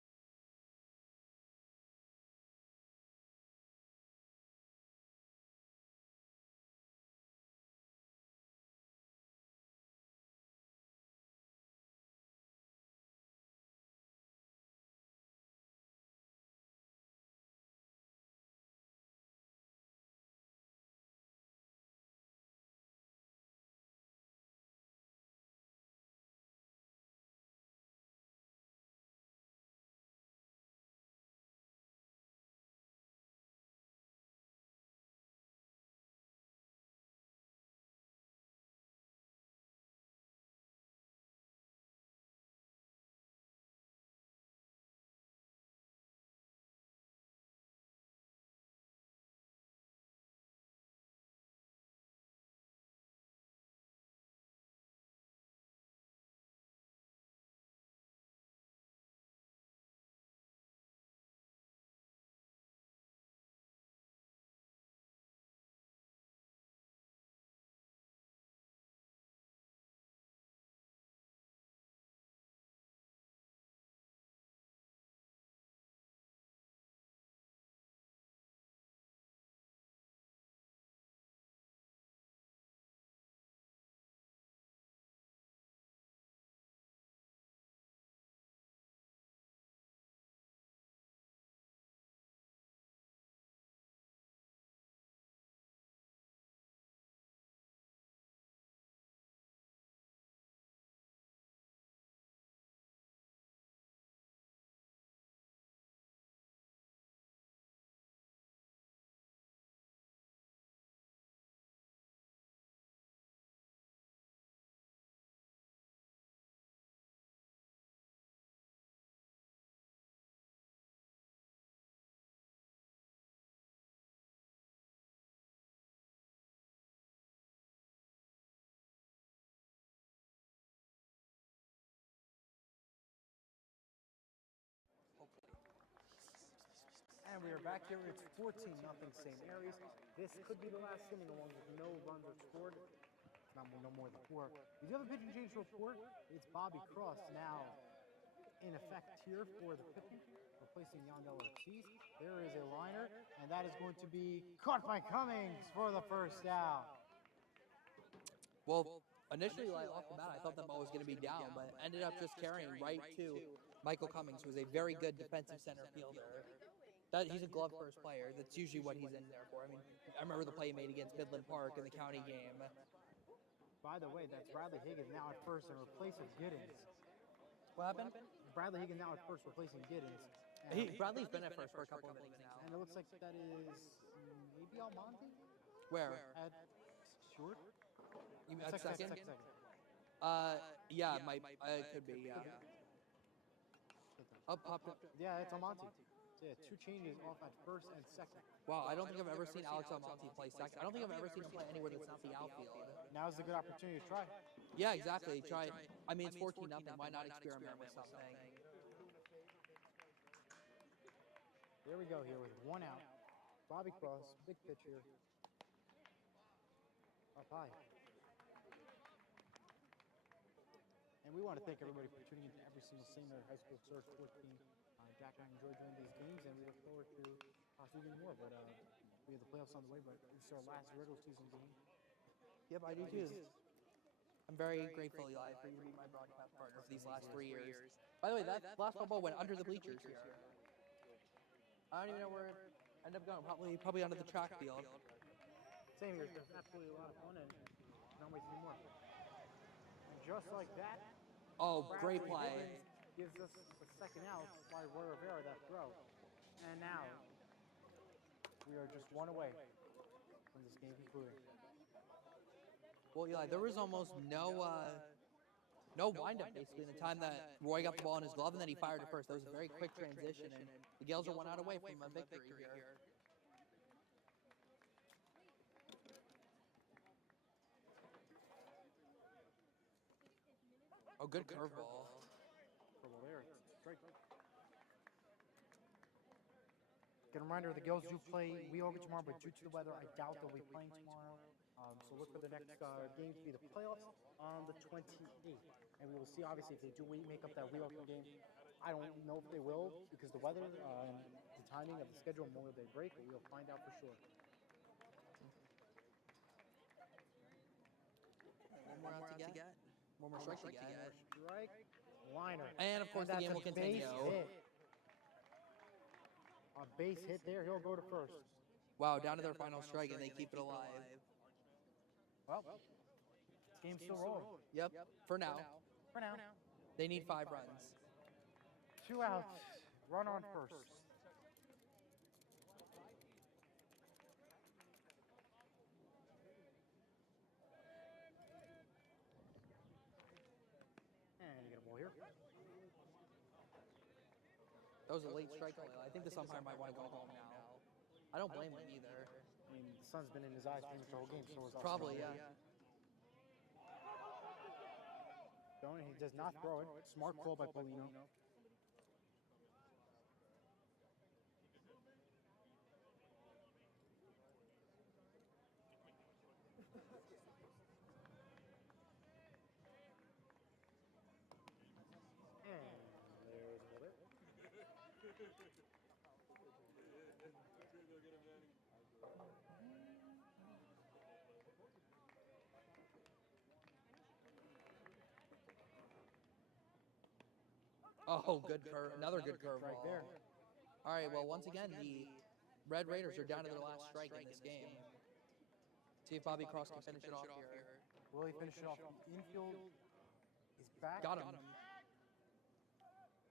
are back here. It's 14-0 St. Mary's. This could be the last inning along with no runs are scored. No more than 4. We do have a pitching change to report. It's Bobby Cross now in effect here for the pitching, replacing Yandel Ortiz. There is a liner, and that is going to be caught by Cummings for the first out. Well, initially, like, off the bat, I thought that ball was going to be down, but ended up just carrying right to Michael Cummings, who is a very good defensive center fielder. He's a glove-first player. That's usually what he's in there for. I mean, I remember the play he made against Midland Park in the county game. By the way, that's Bradley Higgins now at first in place of Giddens. What happened? Bradley Higgins now at first replacing Giddens. Bradley's been at first for a couple of innings now. And it looks like that is maybe Almonte? Where? At short? You at second? Yeah, it could be, yeah. Up. Yeah, it's Almonte. So yeah, 2 changes off at first and second. Wow, I don't think I've ever seen Alex Almonte play second. I don't think I've ever seen him play anywhere that's not the outfield. Now's a good opportunity to try. Yeah, exactly. Try. I mean, it's 14-0. Why not experiment with something? There we go here with 1 out. Bobby Cross, big pitch here. Up high. And we want to thank everybody for tuning into every single St. Mary High School Surf 14. Jack and I enjoy doing these games, and we look forward to possibly doing more. But we have the playoffs on the way, but this is our last regular season game. Yep, I do too. I'm very grateful, Eli, for you being my broadcast partner for these last 3 years. By the way, that last ball went under the bleachers here. I don't even know where it ended up going. Probably under the track field. Same here. It's absolutely a lot of fun, and not wait to do more. And just like that. Oh, great play. Gives us the second out by Roy Rivera, that throw. And now, we are just 1 away from this game concluding. Well, Eli, there was almost no windup, basically, in the time that Roy got the ball in his glove, and then he fired it first. That was a very quick transition, and the Gales are 1 out away from a victory here. Oh, good curveball. Get a reminder, the girls do play Weover tomorrow, but due to the weather, I doubt they'll be playing tomorrow. So look for the next game to be the playoffs on the 28th. And we will see, obviously, if they do make up that Weover game. I don't know if they will, because the weather and the timing of the schedule more they break, but we'll find out for sure. One more out to get. One more strike to get. Strike, liner. And, of course, the game will continue. A base hit there, he'll go to first. Wow, down to their final strike, and they keep it alive. Well, game's still rolling. Yep, for now. For now. They need 5 runs. 2 outs, run on first. And you get a ball here. That was a late strike. I think the umpire might want to go home now. I don't blame him either. I mean, the sun's been in his eyes pretty much the whole game, so it's probably, yeah. He does not throw it. Smart call by Polino. Oh, good curve. Another good curve right there. All right, well, once again, the Red Raiders are down to their last strike in this game. See if Bobby Cross can finish it off here. Will he finish it off? The infield is back. Got him.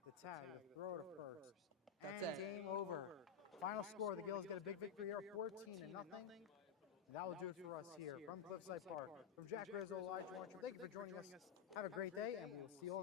The tag, the throw to first. That's and it. Game over. Final score, the Gills get a big victory here, 14-0. And that will do it for us here from Cliffside Park. From Jack Rizzo, Elijah Warren, thank you for joining us. Have a great day, and we will see you all next time.